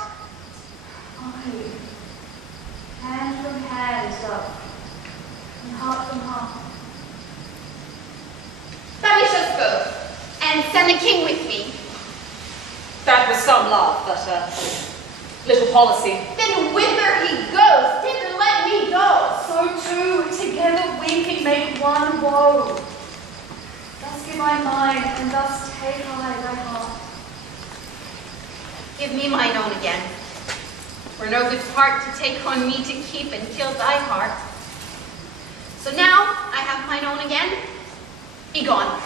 Aye. Hand from hand, love, and heart from heart. Banish us both, and send the king with me. That was some love, but little policy. Then whither he goes, thither let me go. So too, together we can make one woe. Thus give I mine, and thus take I thy heart. Give me mine own again. For no good part to take on me to keep and kill thy heart. So now I have mine own again. Be gone,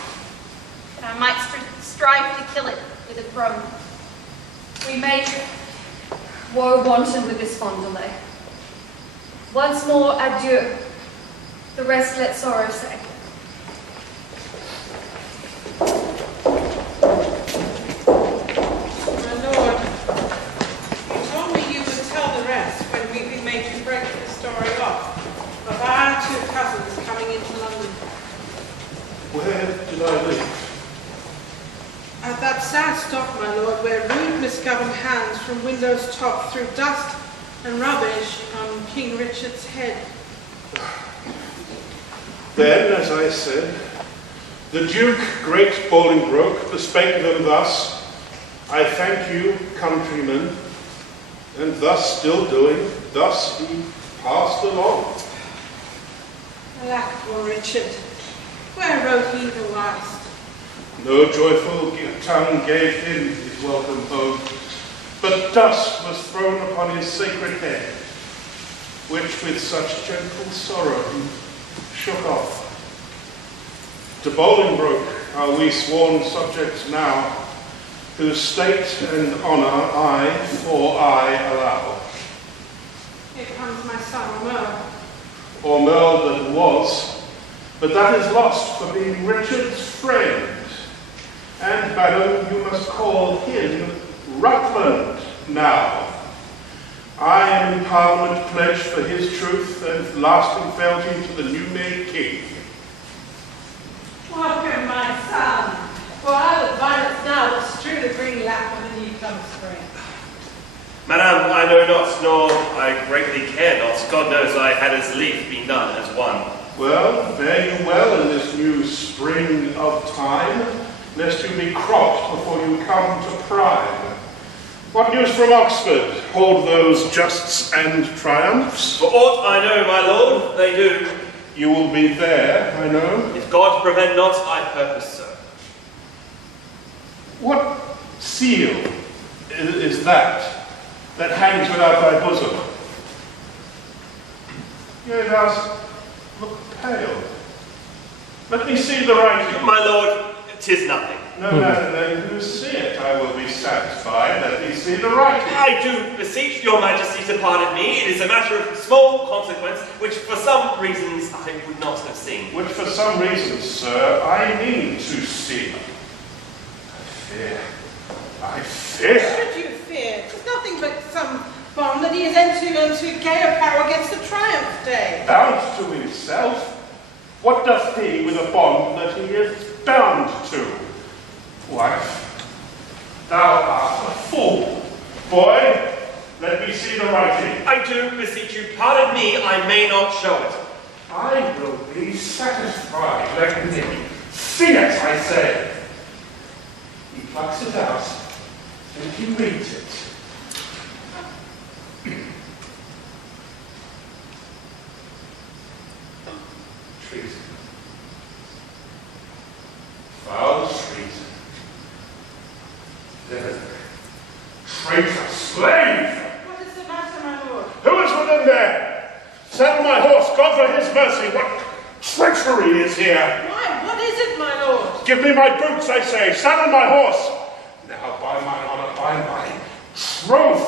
that I might strive to kill it with a groan. We make woe wanton with this fond delay. Once more adieu, the rest let sorrow say. My lord, you told me you would tell the rest when we made you break the story off of our two cousins coming into London. Where did I leave? At stop, my lord, where rude misgoverned hands from windows top threw dust and rubbish on King Richard's head. Then, as I said, the Duke, great Bolingbroke, bespake them thus: I thank you, countrymen. And thus still doing, thus he passed along. Alack, poor Richard, where rode he the last? No joyful tongue gave him his welcome home, but dust was thrown upon his sacred head, which with such gentle sorrow he shook off. To Bolingbroke are we sworn subjects now, whose state and honour I for I allow. Here comes my son, Merle. Or Merle that was, but that is lost for being Richard's friend. And, madam, you must call him Rutland now. I am in Parliament pledged for his truth and lasting fealty to the new-made king. Welcome, my son, for I with violence now will strew the green lap of the new-come spring. Madam, I know not, nor I greatly care not. God knows I had as lief been done as one. Well, fare you well in this new spring of time, lest you be cropped before you come to prime. What news from Oxford? Hold those justs and triumphs? For aught I know, my lord, they do. You will be there, I know. If God prevent not, I purpose so. What seal is that hangs without thy bosom? Yea, thou look pale. Let me see the writing. My lord, 'tis nothing. No, then you see it. I will be satisfied. Let me see the writing. I do beseech your majesty to pardon me. It is a matter of small consequence, which for some reasons I would not have seen. Which for some reasons, sir, I need to see. I fear. Should you fear? 'Tis nothing but some bond that he has entered unto gay apparel against the triumph day. Bound to himself? What doth he with a bond that he is bound to? Wife, thou art a fool. Boy, let me see the writing. I do beseech you, pardon me, I may not show it. I will be satisfied. Let me see it, I say. He plucks it out, and he reads it. Treason. Foul treason. Traitor slave! What is the matter, my lord? Who is within there? Saddle my horse, God for his mercy. What treachery is here? Why, what is it, my lord? Give me my boots, I say. Saddle my horse. Now, by my honour, by my troth,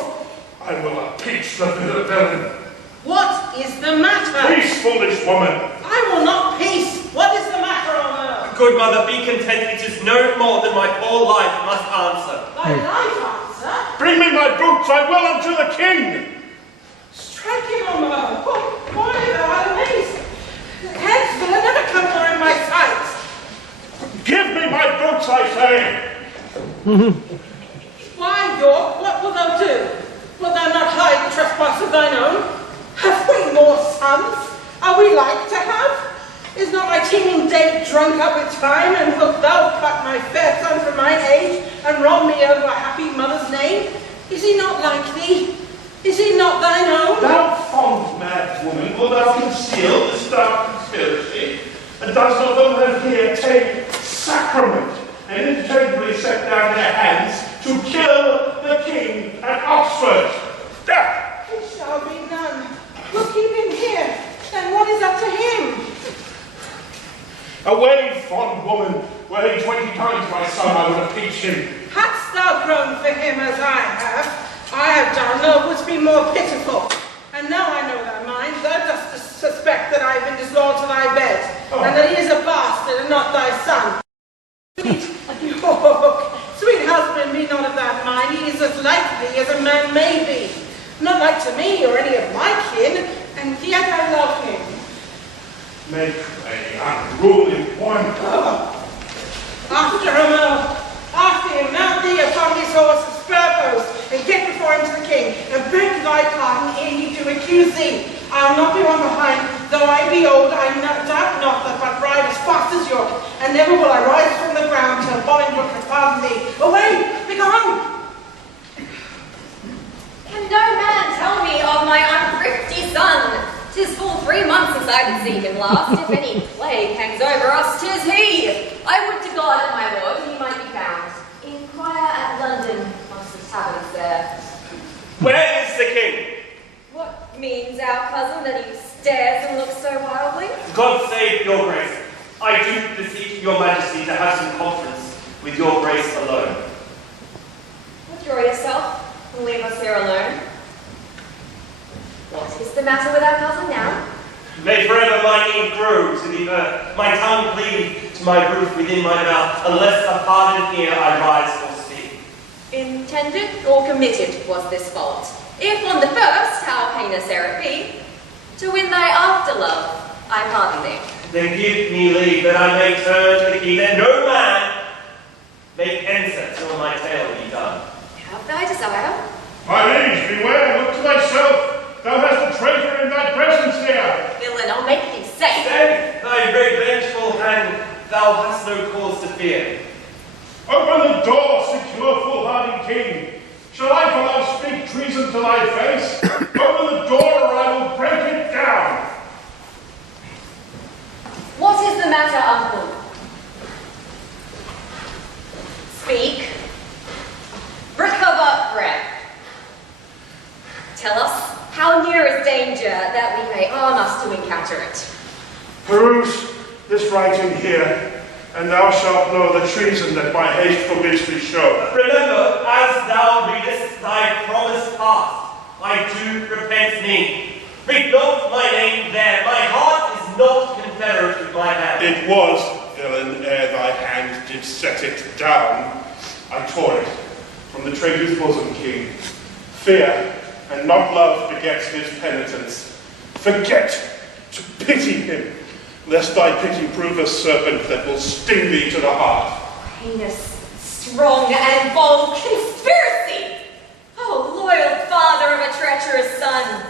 I will impeach the villain. What is the matter? Peace, foolish woman. I will not peace. What is the matter, O Merle? Good mother, be content. It is no more than my poor life must answer. Thy life answer? Bring me my boots, I will unto the king. Strike him, O Merle. Why thou art amazed? Hence will I never come more in my sight. Give me my boots, I say. Why, York, what wilt thou do? Wilt thou not hide the trespass of thine own? Have we more sons? Are we like to have? Is not my teeming date drunk up with time, and wilt thou pluck my fair son from mine age, and rob me of a happy mother's name? Is he not like thee? Is he not thine own? Thou fond mad woman, wilt thou conceal this dark conspiracy? And does not the men here take sacrament, and interchangeably set down their hands to kill the king at Oxford? Death! It shall be done. We'll keep him here. Then what is up to him? Away, fond woman, were he 20 times my son, I would impeach him. Hadst thou grown for him as I have done, thou wouldst be more pitiful. And now I know thy mind, thou dost suspect that I have been disloyal to thy bed, and that he is a bastard and not thy son. York, sweet husband, be not of that mind. He is as like thee as a man may be. Not like to me or any of my kin, and yet I love him. Make way, unruly one. After him, after him, mount thee upon his horse and spur post, and get before him to the king, and beg thy pardon ere he do accuse thee. I'll not be one behind, though I be old, I doubt not that but ride as fast as York, and never will I rise from the ground till Bolingbroke has pardoned thee. Away, begone! Can no man tell me of my unthrifty son? 'Tis full 3 months since I did see him last. If any plague hangs over us, 'tis he. I would to God, my lord, he might be found. Inquire at London, amongst the taverns there. Where is the king? What means our cousin that he stares and looks so wildly? God save your grace. I do beseech your majesty to have some conference with your grace alone. Withdraw yourself and leave us here alone. What is the matter with our cousin now? May forever my knee grow to the earth, my tongue cleave to my roof within my mouth, unless a pardoned ear I rise or speak. Intended or committed was this fault? If on the first, how heinous ere it be, to win thy after love, I pardon thee. Then give me leave that I may turn to the key, that no man make answer till my tale be done. Have thy desire? My liege, beware, look to thyself. Thou hast a traitor in thy presence here. Villain, I'll make thee safe. Stay thy revengeful hand, thou hast no cause to fear. Open the door, secure foolhardy king. Shall I for love speak treason to thy face? Open the door or I will break it down. What is the matter, uncle? Speak. Recover breath. Tell us, how near is danger that we may arm us to encounter it? Peruse this writing here, and thou shalt know the treason that my haste forbids to show. Remember, as thou readest thy promise past, I do repent me. Read not my name there, my heart is not confederate with my hand. It was, villain, ere thy hand did set it down. I tore it from the traitor's bosom, king. Fear and not love begets his penitence. Forget to pity him, lest thy pity prove a serpent that will sting thee to the heart. Heinous, strong, and bold conspiracy! Oh, loyal father of a treacherous son!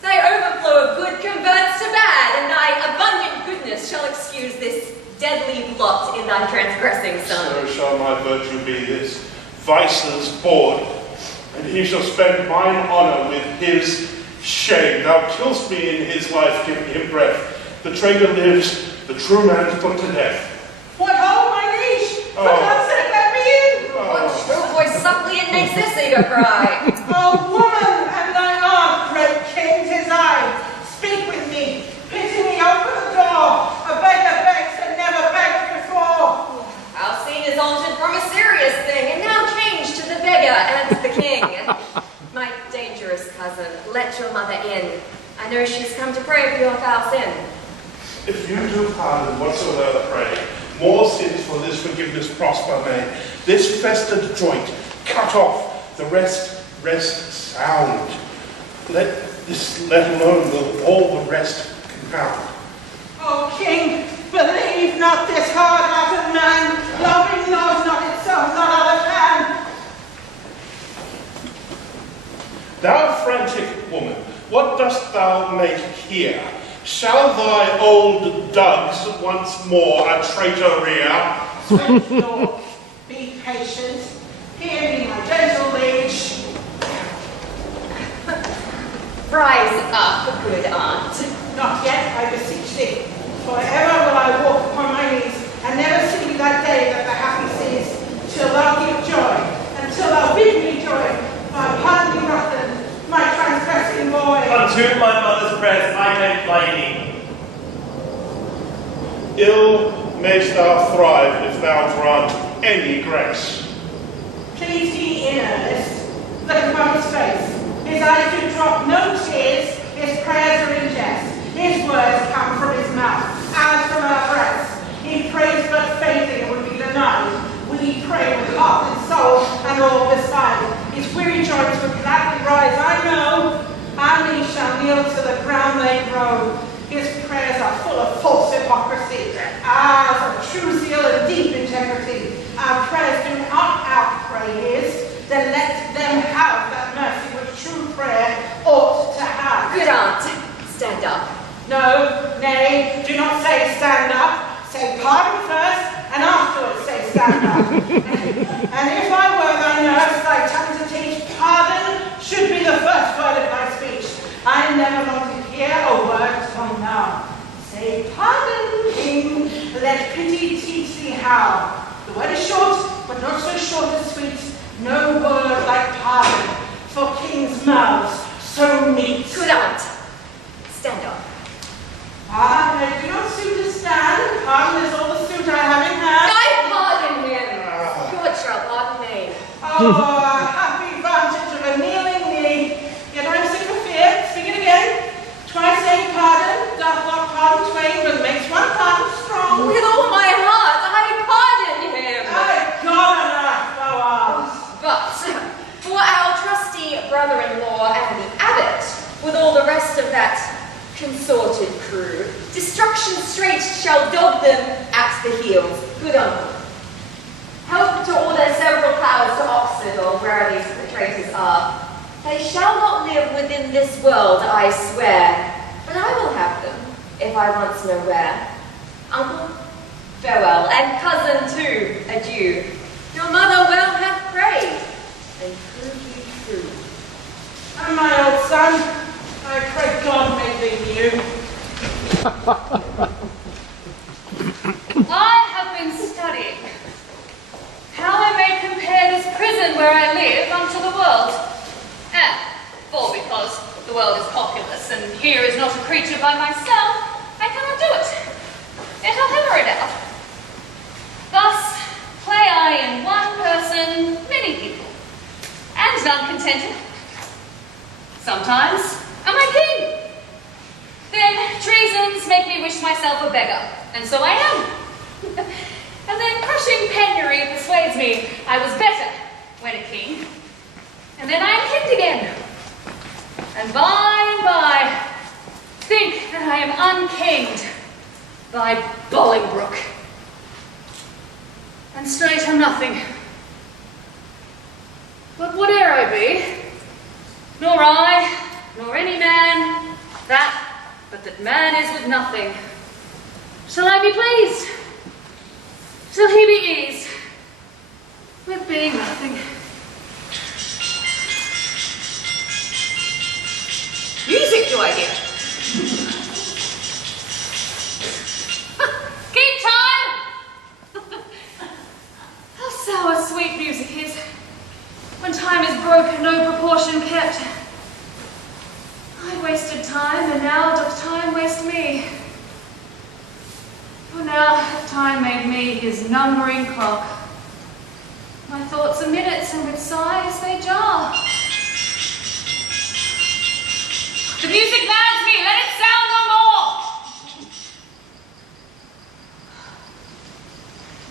Thy overflow of good converts to bad, and thy abundant goodness shall excuse this deadly blot in thy transgressing son. So shall my virtue be his vices bored, and he shall spend mine honour with his shame. Thou kill'st me in his life, give him breath. The traitor lives, the true man's put to death. What ho, my liege? For God's sake, let me in! What shrill voice suppliant makes this eager cry? Oh, woman, and thy aunt, great king, 'tis I. Speak with me, pity me, open the door. A beggar begs and never begged before. Our scene is altered from a serious thing, and now changed to the beggar and the king. My dangerous cousin, let your mother in. I know she's come to pray for your foul sin. If you do pardon whatsoever pray, more sins for this forgiveness prosper may. This festered joint cut off, the rest sound. Let alone will all the rest confound. O king, believe not this hard-hearted man, loving knows not itself, not other can. Thou frantic woman, what dost thou make here? Shall thy old dugs once more a traitor rear? Sweet lord, be patient. Hear me, my gentle liege. Rise up, good aunt. Not yet, I beseech thee. For ever will I walk upon my knees, and never see that day that the happy sees, till thou give joy, and till thou bid me joy, my pardon Rutland, my transgressing boy. Unto my mother's breast I bend my knee. Ill mayst thou thrive if thou grant any grace. Please ye in earnest, look upon his face. His eyes do drop no tears, his prayers are in jest. His words come from his mouth, and from our breasts. He prays but faintly and would be denied. We pray with heart and soul, and all beside. His weary joints would gladly rise, I know. Our knees shall kneel to the ground they grow. His prayers are full of false hypocrisy, ours of true zeal and deep integrity. Our prayers do not out never long to hear a word from now. Say, pardon, king, let pity teach thee how. The word is short, but not so short as sweet. No word like pardon, for kings' mouths so meet. Good aunt. Stand up. Pardon, I do not suit to stand. Pardon is all the suit I have in hand. I pardon him. God shall pardon me. Oh, happy vantage of a kneeling knee. Yet I'm sick of fear. Speak it again. Try saying pardon, doth not pardon twain, but makes one pardon strong. With all my heart, I pardon him. Ay, God on earth, thou art. But for our trusty brother-in-law and the abbot, with all the rest of that consorted crew, destruction straight shall dog them at the heels. Good uncle. Help to all their several powers to Oxford or wherever these traitors are. They shall not live within this world, I swear, but I will have them, if I once know where. Uncle, farewell, and cousin too, adieu. Your mother well hath prayed, and prove you true. And my old son, I pray God may lead you. I have been studying how I may compare this prison where I live unto the world. And, for because the world is populous and here is not a creature by myself, I cannot do it. Yet I'll hammer it out. Thus play I in one person many people, and none contented. Sometimes am I king. Then treasons make me wish myself a beggar, and so I am. And then crushing penury persuades me I was better when a king. And then I am kinged again. And by, think that I am unkinged by Bolingbroke. And straight am nothing. But whate'er I be, nor I, nor any man, that, but that man is with nothing. Shall I be pleased? Shall he be eased with being nothing? Music do I hear? Keep time! How sour sweet music is, when time is broken, no proportion kept. I wasted time, and now doth time waste me. For now hath time made me his numbering clock. My thoughts are minutes, and with sighs they jar. The music mads me, let it sound no more!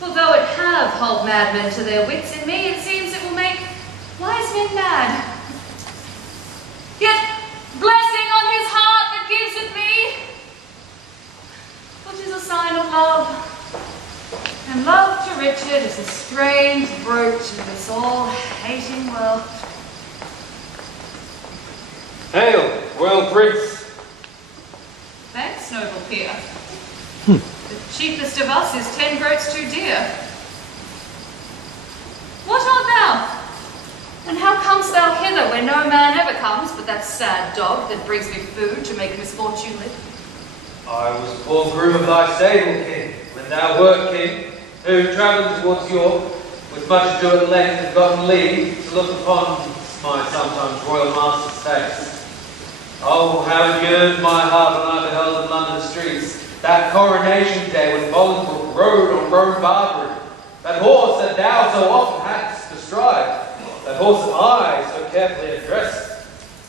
Although it have hold madmen to their wits, in me it seems it will make wise men mad. Yet, blessing on his heart that gives it me, which is a sign of love. And love to Richard is a strange brooch in this all-hating world. Hail, royal prince. Thanks, noble peer. The cheapest of us is 10 groats too dear. What art thou? And how comest thou hither where no man ever comes but that sad dog that brings me food to make misfortune live? I was poor groom of thy stable, king, when thou wert king, who, travelling towards York, with much ado at length had gotten leave to look upon my sometimes royal master's face. Oh, how it yearned my heart when I beheld in London streets that coronation day when Bolingbroke rode on Roan Barbary, that horse that thou so often hadst bestride, that horse that I so carefully addressed.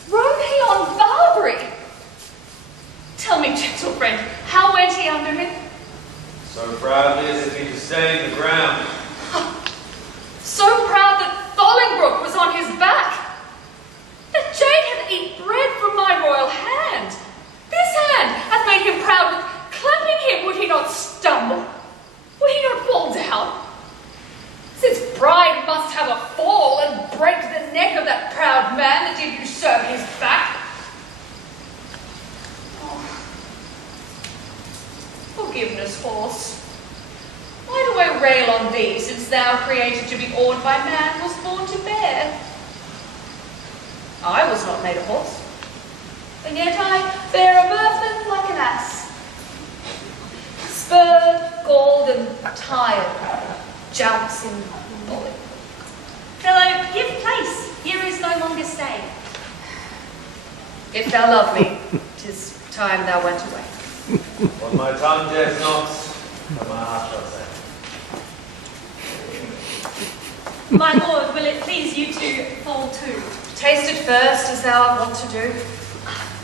Rode he on Barbary? Tell me, gentle friend, how went he under him? So proudly as if he disdained the ground. So proud that Bolingbroke was on his back. That Jane hath eat bread from my royal hand. This hand hath made him proud with clapping him. Would he not stumble? Would he not fall down? Since bride must have a fall and break the neck of that proud man that did usurp his back. Oh. Forgiveness, horse. Why do I rail on thee, since thou, created to be awed by man, was born to bear? I was not made a horse. and yet I bear a burthen like an ass. Spurred, galled, and tired, jouncing bully. Fellow, give place, here is no longer stay. If thou love me, 'tis time thou went away. What my tongue dares not, but my heart shall say. My lord, will it please you to fall to? Taste it first, as thou art wont to do.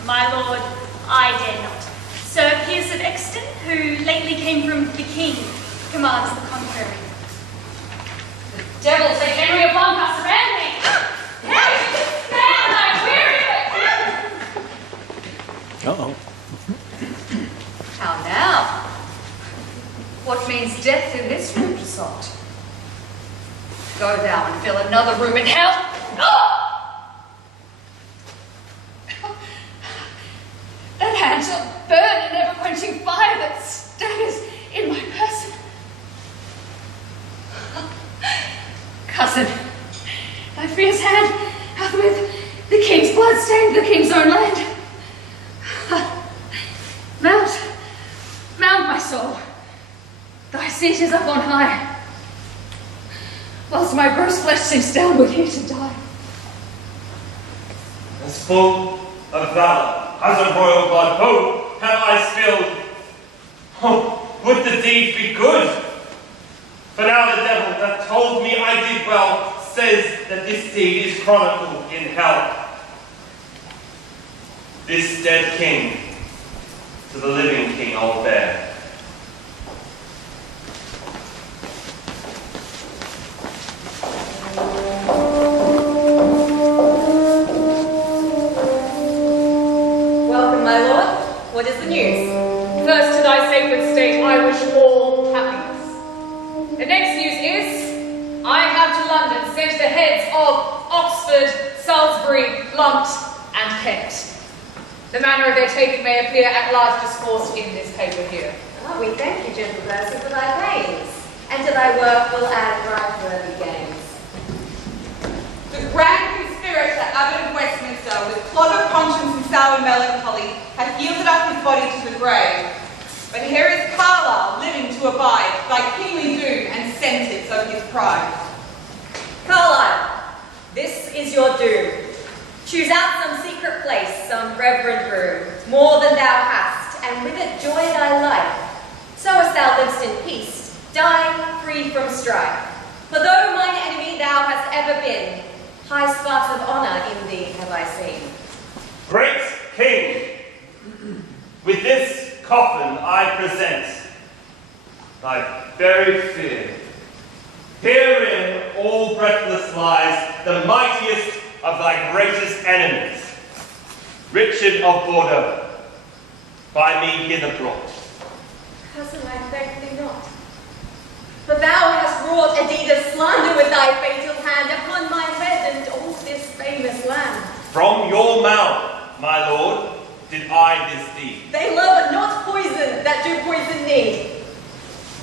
My lord, I dare not. Sir Piers of Exton, who lately came from the king, commands the contrary. The devil take Henry of Lancaster and me! How you can stand, I'm weary of it! Uh-oh. How now? What means death in this room to sought? Go thou and fill another room in hell. That hand shall burn in never-quenching fire that staggers in my person. Cousin, thy fierce hand hath with the king's blood stained the king's own land. Mount, my soul. Thy seat is up on high, whilst my bruised flesh sinks downward here to die. As full of valor as a royal blood, oh, have I spilled. Oh, would the deed be good? For now the devil that told me I did well says that this deed is chronicled in hell. This dead king to the living king I'll bear. Welcome, my lord. What is the news? First, to thy sacred state, I wish all happiness. The next news is, I have to London sent the heads of Oxford, Salisbury, Blunt, and Kent. The manner of their taking may appear at large discoursed in this paper here. Oh, we thank you, gentle Percy, for thy pains, and to thy work will add right-worthy gains. The grand conspirator, Abbot of Westminster, with clog of conscience and sour melancholy, hath yielded up his body to the grave. But here is Carlisle, living to abide thy kingly doom and sentence of his pride. Carlisle, this is your doom. Choose out some secret place, some reverend room, more than thou hast, and with it joy thy life. So as thou livest in peace, die free from strife. For though mine enemy thou hast ever been, high sparks of honour in thee have I seen. Great King, with this coffin I present thy buried fear. Herein all breathless lies the mightiest of thy greatest enemies, Richard of Bordeaux, by me hither brought. Cousin, I thank thee not. For thou hast wrought a deed of slander with thy fatal hand upon my head and all this famous land. From your mouth, my lord, did I this deed. They love not poison that do poison thee,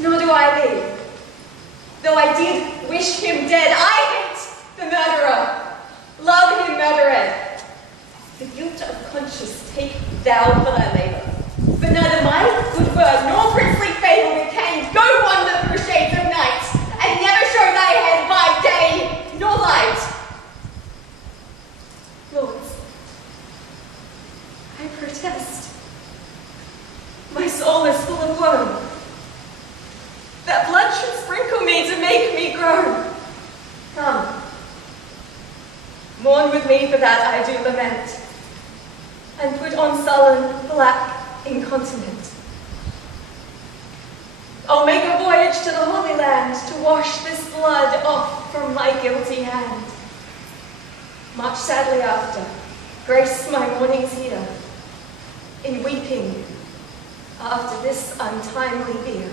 nor do I thee. Though I did wish him dead, I hate the murderer. Love him murdered. The guilt of conscience take thou for thy labour. For neither my good word nor princely favour with Cain go wander through shades of night, and never show thy head by day nor light. Lords, I protest. My soul is full of woe. That blood should sprinkle me to make me groan. Come. Mourn with me for that I do lament, and put on sullen, black, incontinent. I'll make a voyage to the Holy Land to wash this blood off from my guilty hand. Much sadly after, grace my mornings here, in weeping after this untimely bier.